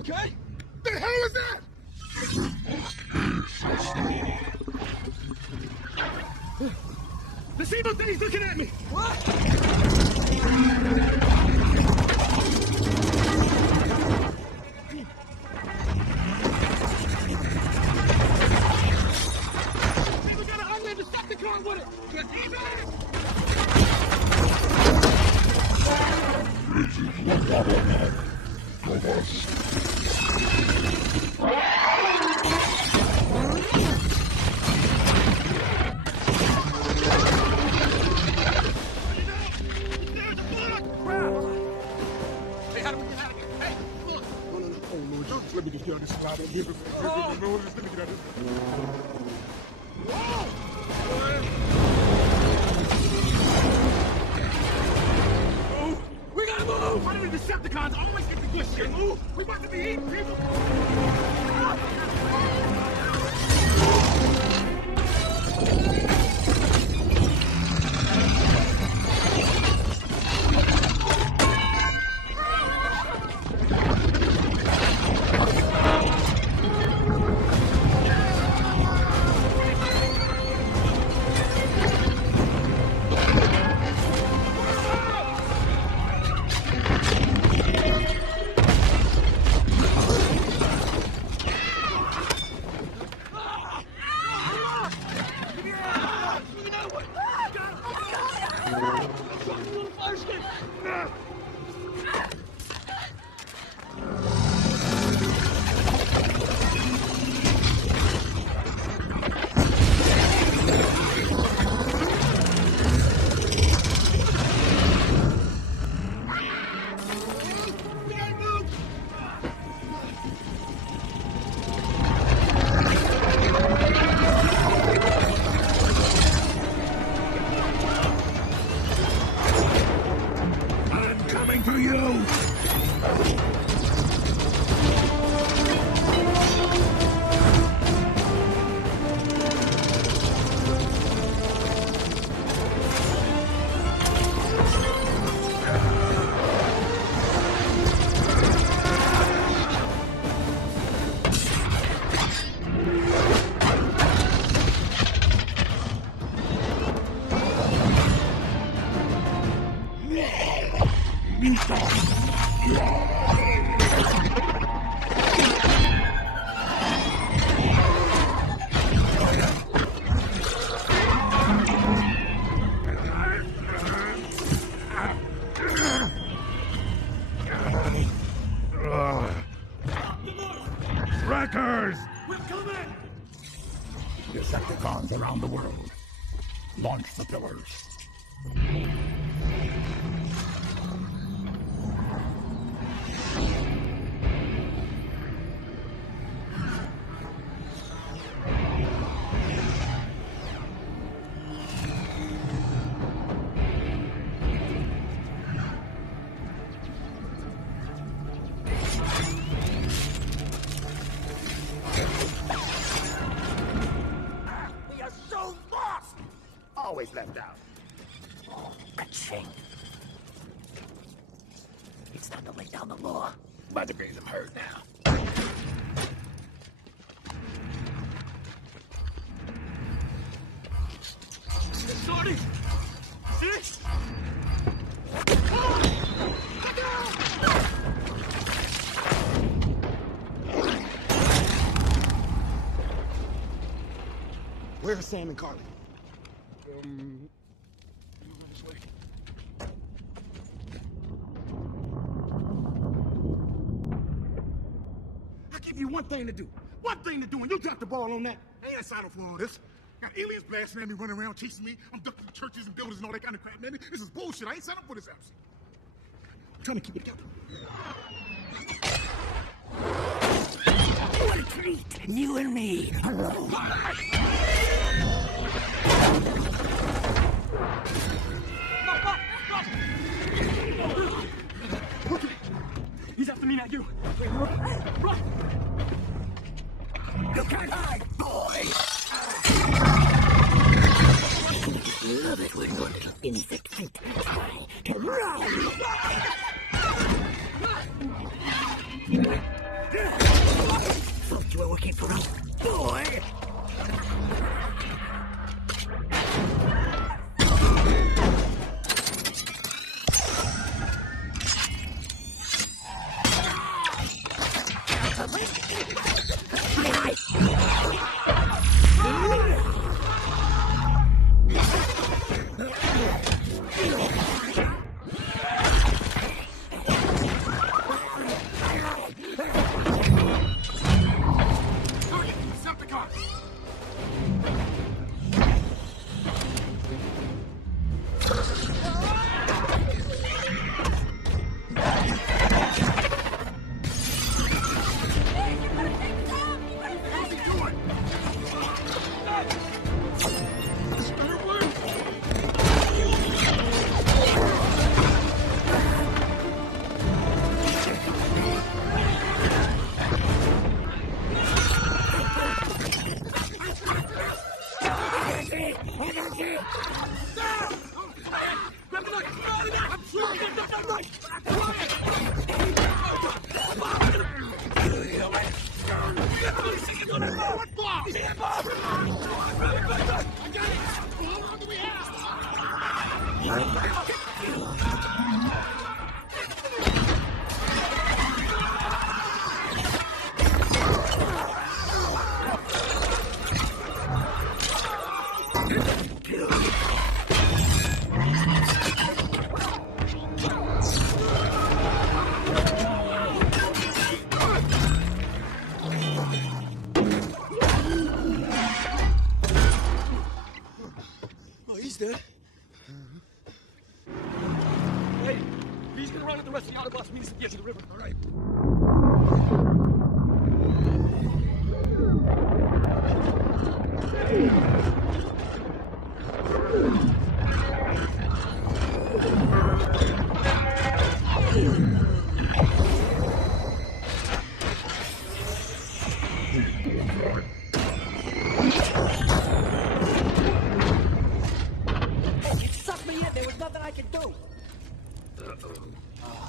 okay? The hell is that? This evil thing's looking at me! What? We got an unmanned Decepticon with it! Get evil! This is what Autobot told us. Hey, how do we get out of here? Hey, look! No. Oh, no, just let me just get out of this spot. Let me get out of this. Whoa! We gotta move! Why do the Decepticons always get the good shit? Move! We about to be eating people! Wreckers! We're coming! Decepticons around the world. Launch the pillars. We are so lost! Always left out. Oh, ka-ching. It's time to lay down the law. By the grace of herd now. Shorty! See? Where's Sam and Carly? I give you one thing to do. One thing to do, and you drop the ball on that. I ain't signed up for all this. Got aliens blasting at me, running around, chasing me. I'm ducking the churches and buildings and all that kind of crap, man. This is bullshit. I ain't signed up for this house. I'm trying to keep it together. What a treat! You and me. He's after me, not you. Run! You can't hide, boy! Love it when one little insect feet try to run! looking for a boy?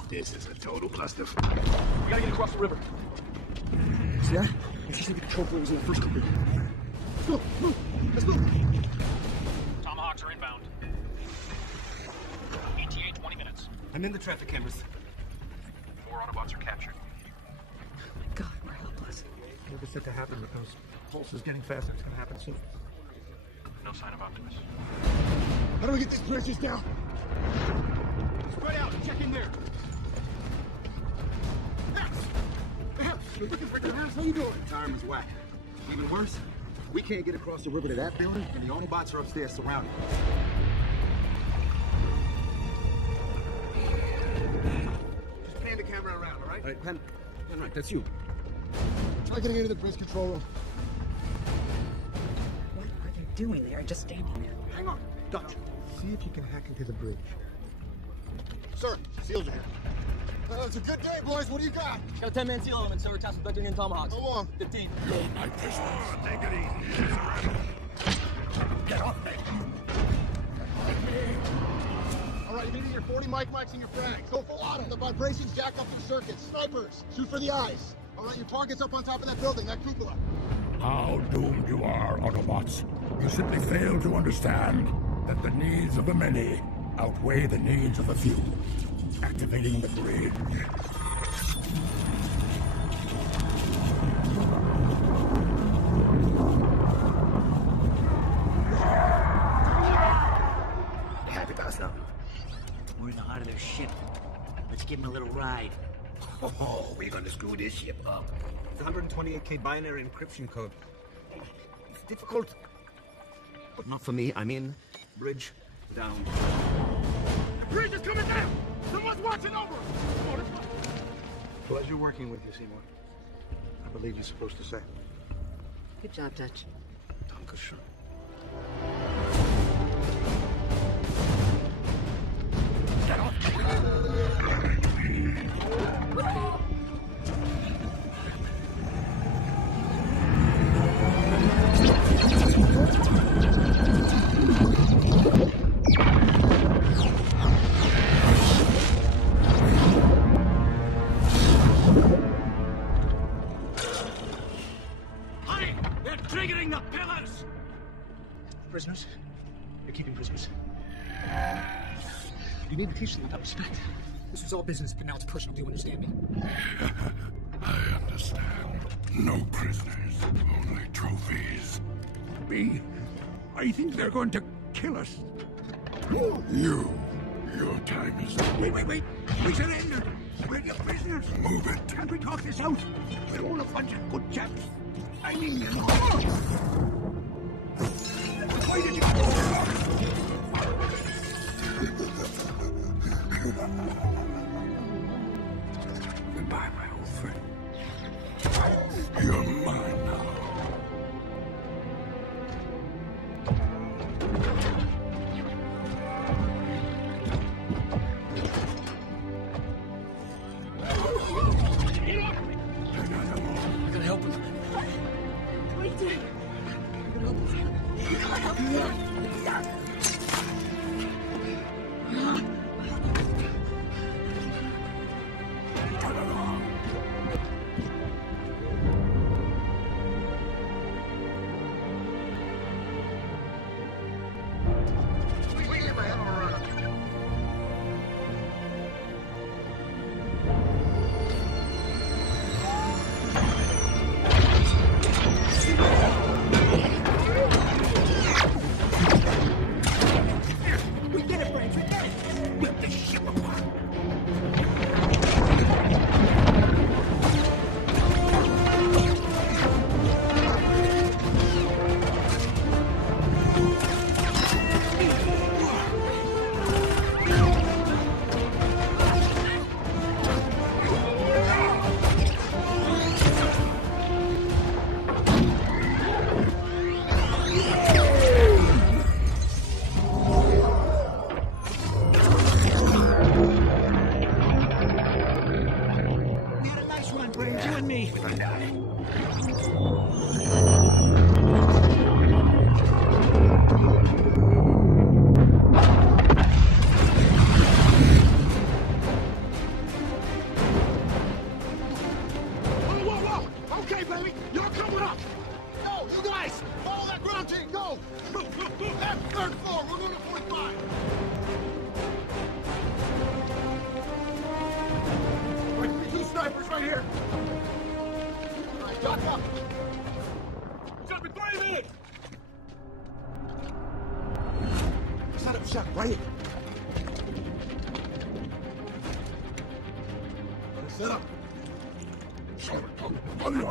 This is a total clusterfuck. We gotta get across the river. See that? Let's just leave the control rooms in the first company. Let's go, move, let's move. Tomahawks are inbound. ETA 20 minutes. I'm in the traffic cameras. 4 Autobots are captured. God, we're helpless. Look at it to happen because pulse is getting faster. It's gonna happen soon. No sign of Optimus. How do we get these bridges down? Spread out and check in there. You're looking for your house? How you doing? Time is whack. Even worse, we can't get across the river to that building, and the Autobots are upstairs surrounded. Just pan the camera around, all right? All right, Pen. All right, that's you. Try getting into the bridge control room. What are you doing there? Just standing there. Hang on. Dutch. See if you can hack into the bridge. Sir, seals are here. It's a good day, boys. What do you got? Got a 10-man seal element, sir. We're tasked with vectoring in Tomahawks. How long? 15. Take it easy. Get off me. All right, you need your 40 mics and your frags. Go full auto. The vibrations jack up the circuits. Snipers, shoot for the eyes. All right, your target's up on top of that building, that cupola. How doomed you are, Autobots. You simply fail to understand that the needs of the many outweigh the needs of the few. Activating the bridge. Happy about something? We're in the heart of their ship. Let's give them a little ride. Oh, we're gonna screw this ship up. It's 128K binary encryption code. It's difficult. But not for me. I'm in. Bridge down. The bridge is coming down! Someone's watching over! Pleasure working with you, Seymour. I believe you're supposed to say. Good job, Dutch. Dankeschön. Get off! Prisoners? You're keeping prisoners. You need to teach them about respect. This was all business, but now it's personal. Do you understand me? I understand. No prisoners, only trophies. B, I think they're going to kill us. Your time is up. Wait. We surrendered. We're your prisoners. Move it. Can't we talk this out? We're all a bunch of good chaps. I mean, why did you... Goodbye, my old friend. You're mine now.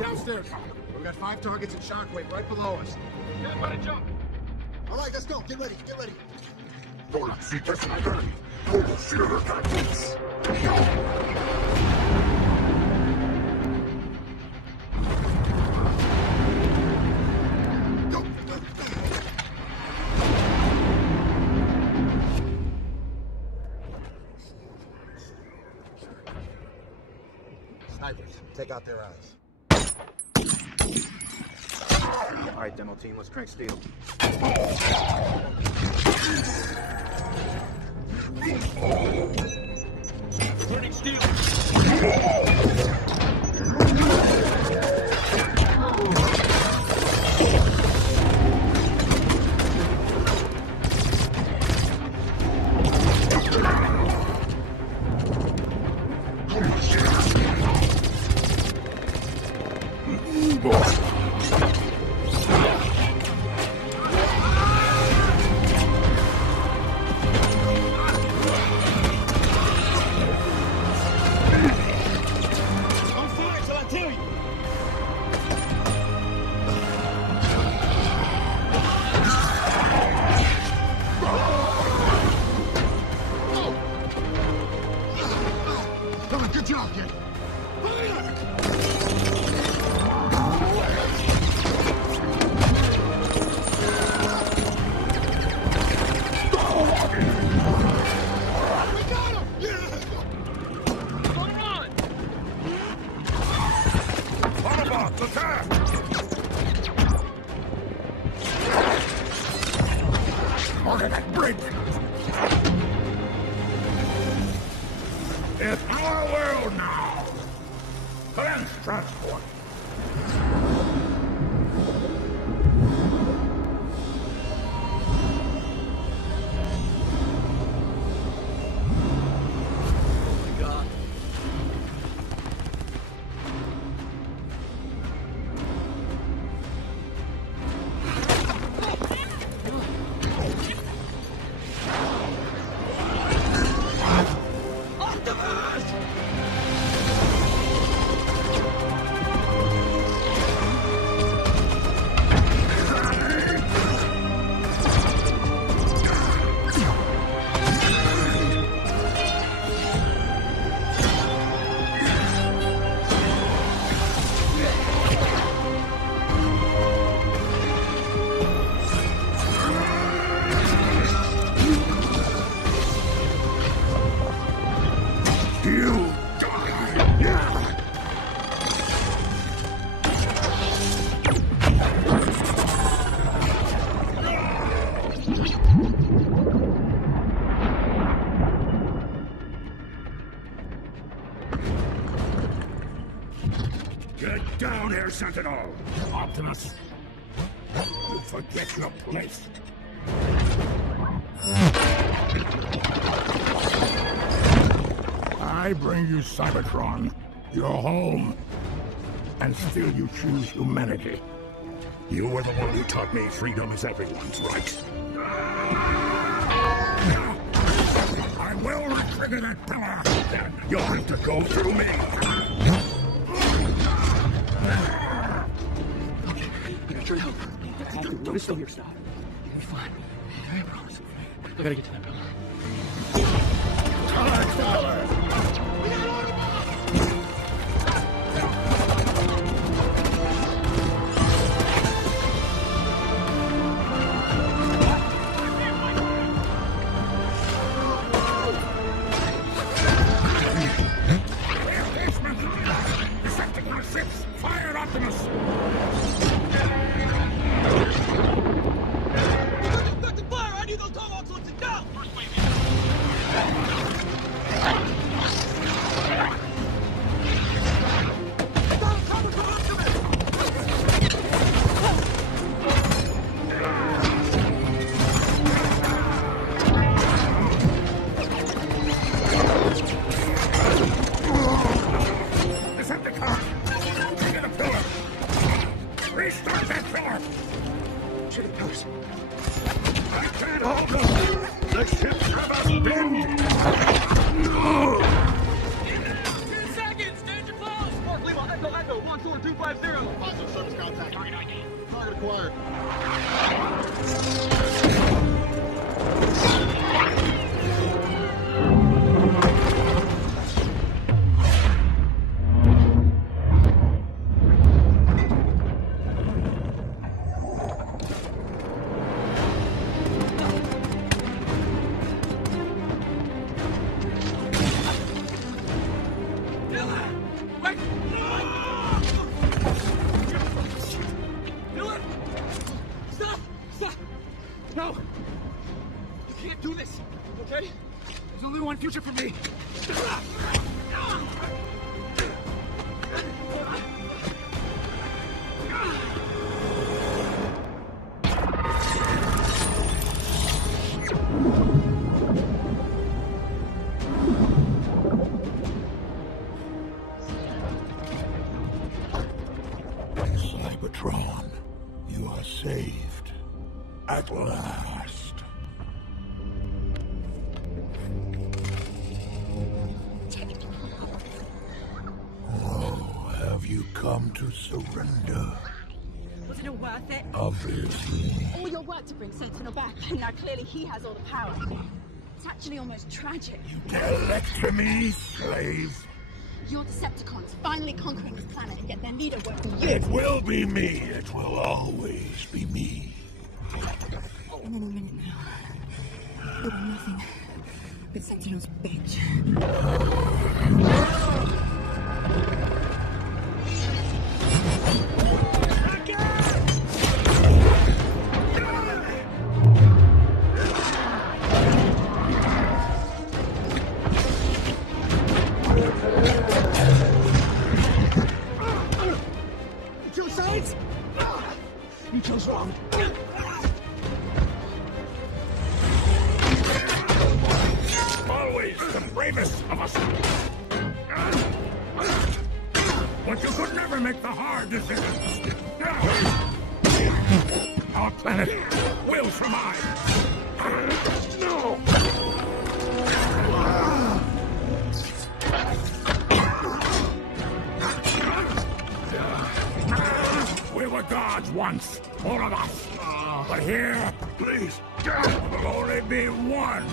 Downstairs. We've got 5 targets in shockwave right below us. Everybody jump. All right, let's go. Get ready. Snipers, take out their eyes. All right, demo team, let's crank steel. Turning steel. It's our world now. Commence transport. Get down here, Sentinel! Optimus! You forget your place. I bring you Cybertron, your home, and still you choose humanity. You were the one who taught me freedom is everyone's right. I will not trigger that power. Then you'll have to go through me. I'm gonna try to help. I have to. Don't stay here, stop. You'll be fine. I promise. I gotta get to that building. Fire, Optimus! Effective fire! I need those tomahawks on to down! Restart that door! Shoot the pillars. I can't hold them! The ship's have a bend! 10 seconds! Danger close! Mark Lima, Echo, 14250. Positive service contact. Target acquired. No! You can't do this, okay? There's only one future for me. Cybertron, you are saved. At last. Oh, have you come to surrender? Wasn't it worth it? Obviously. All your work to bring Sentinel back, and now clearly he has all the power. It's actually almost tragic. Dare lecture me, slave? Your Decepticons finally conquering this planet and get their leader working you. It will be me. It will always be me. And in a minute now, you'll be nothing but Sentinel's bitch. You chose sides? You chose wrong. Always the bravest of us. But you could never make the hard decisions. Our planet will survive. No! We were gods once, all of us. But here, please, will only be one.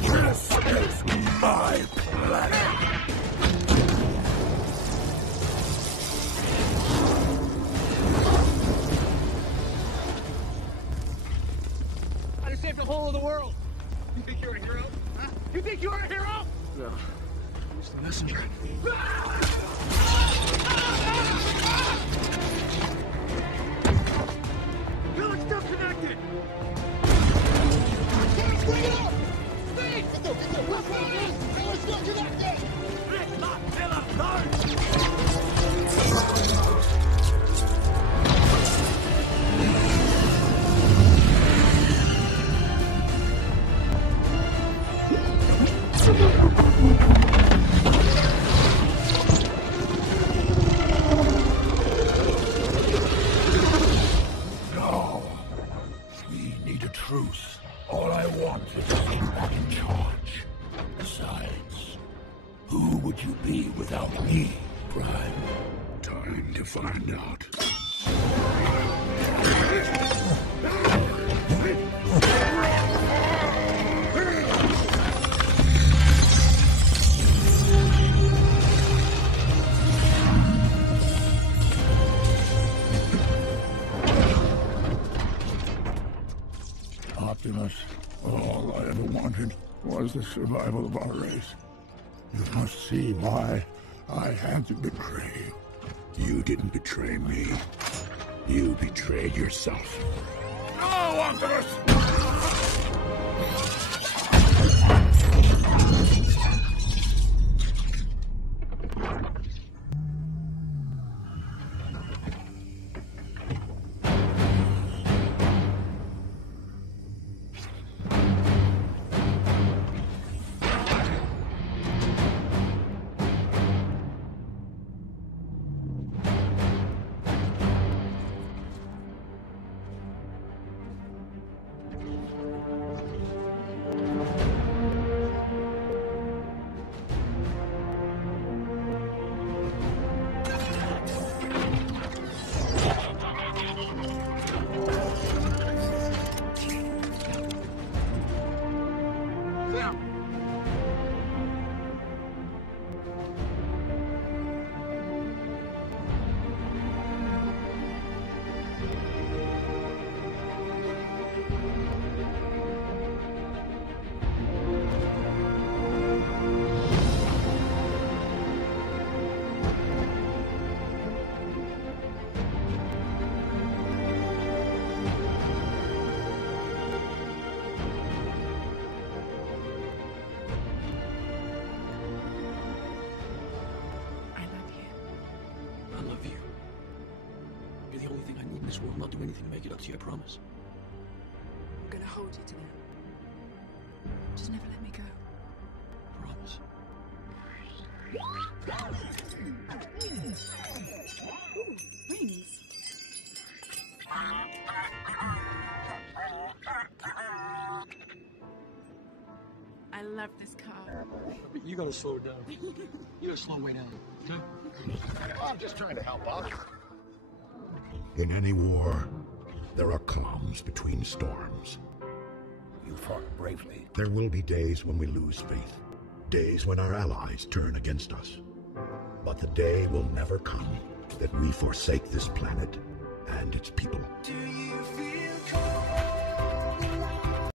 This is my planet. I just saved the whole of the world. You think you're a hero? Huh? You think you're a hero? No. I'm just a messenger. No, it's still connected. Bring it up! Speed! Get there! Left one is! Taylor, still connected! It's not Taylor! No. We need a truce. All I want is to get back in charge. Besides, who would you be without me, Prime? Time to find out. Optimus, all I ever wanted was the survival of our race. You must see why I had to betray you. You didn't betray me. You betrayed yourself. No, Optimus! This world, not do anything to make it up to you, I promise. I'm gonna hold you to that. Just never let me go. Promise. Ooh, rings. I love this car. You gotta slow it down. You gotta slow way down, okay? I'm just trying to help out. In any war, there are calms between storms. You fought bravely. There will be days when we lose faith. Days when our allies turn against us. But the day will never come that we forsake this planet and its people. Do you feel cold?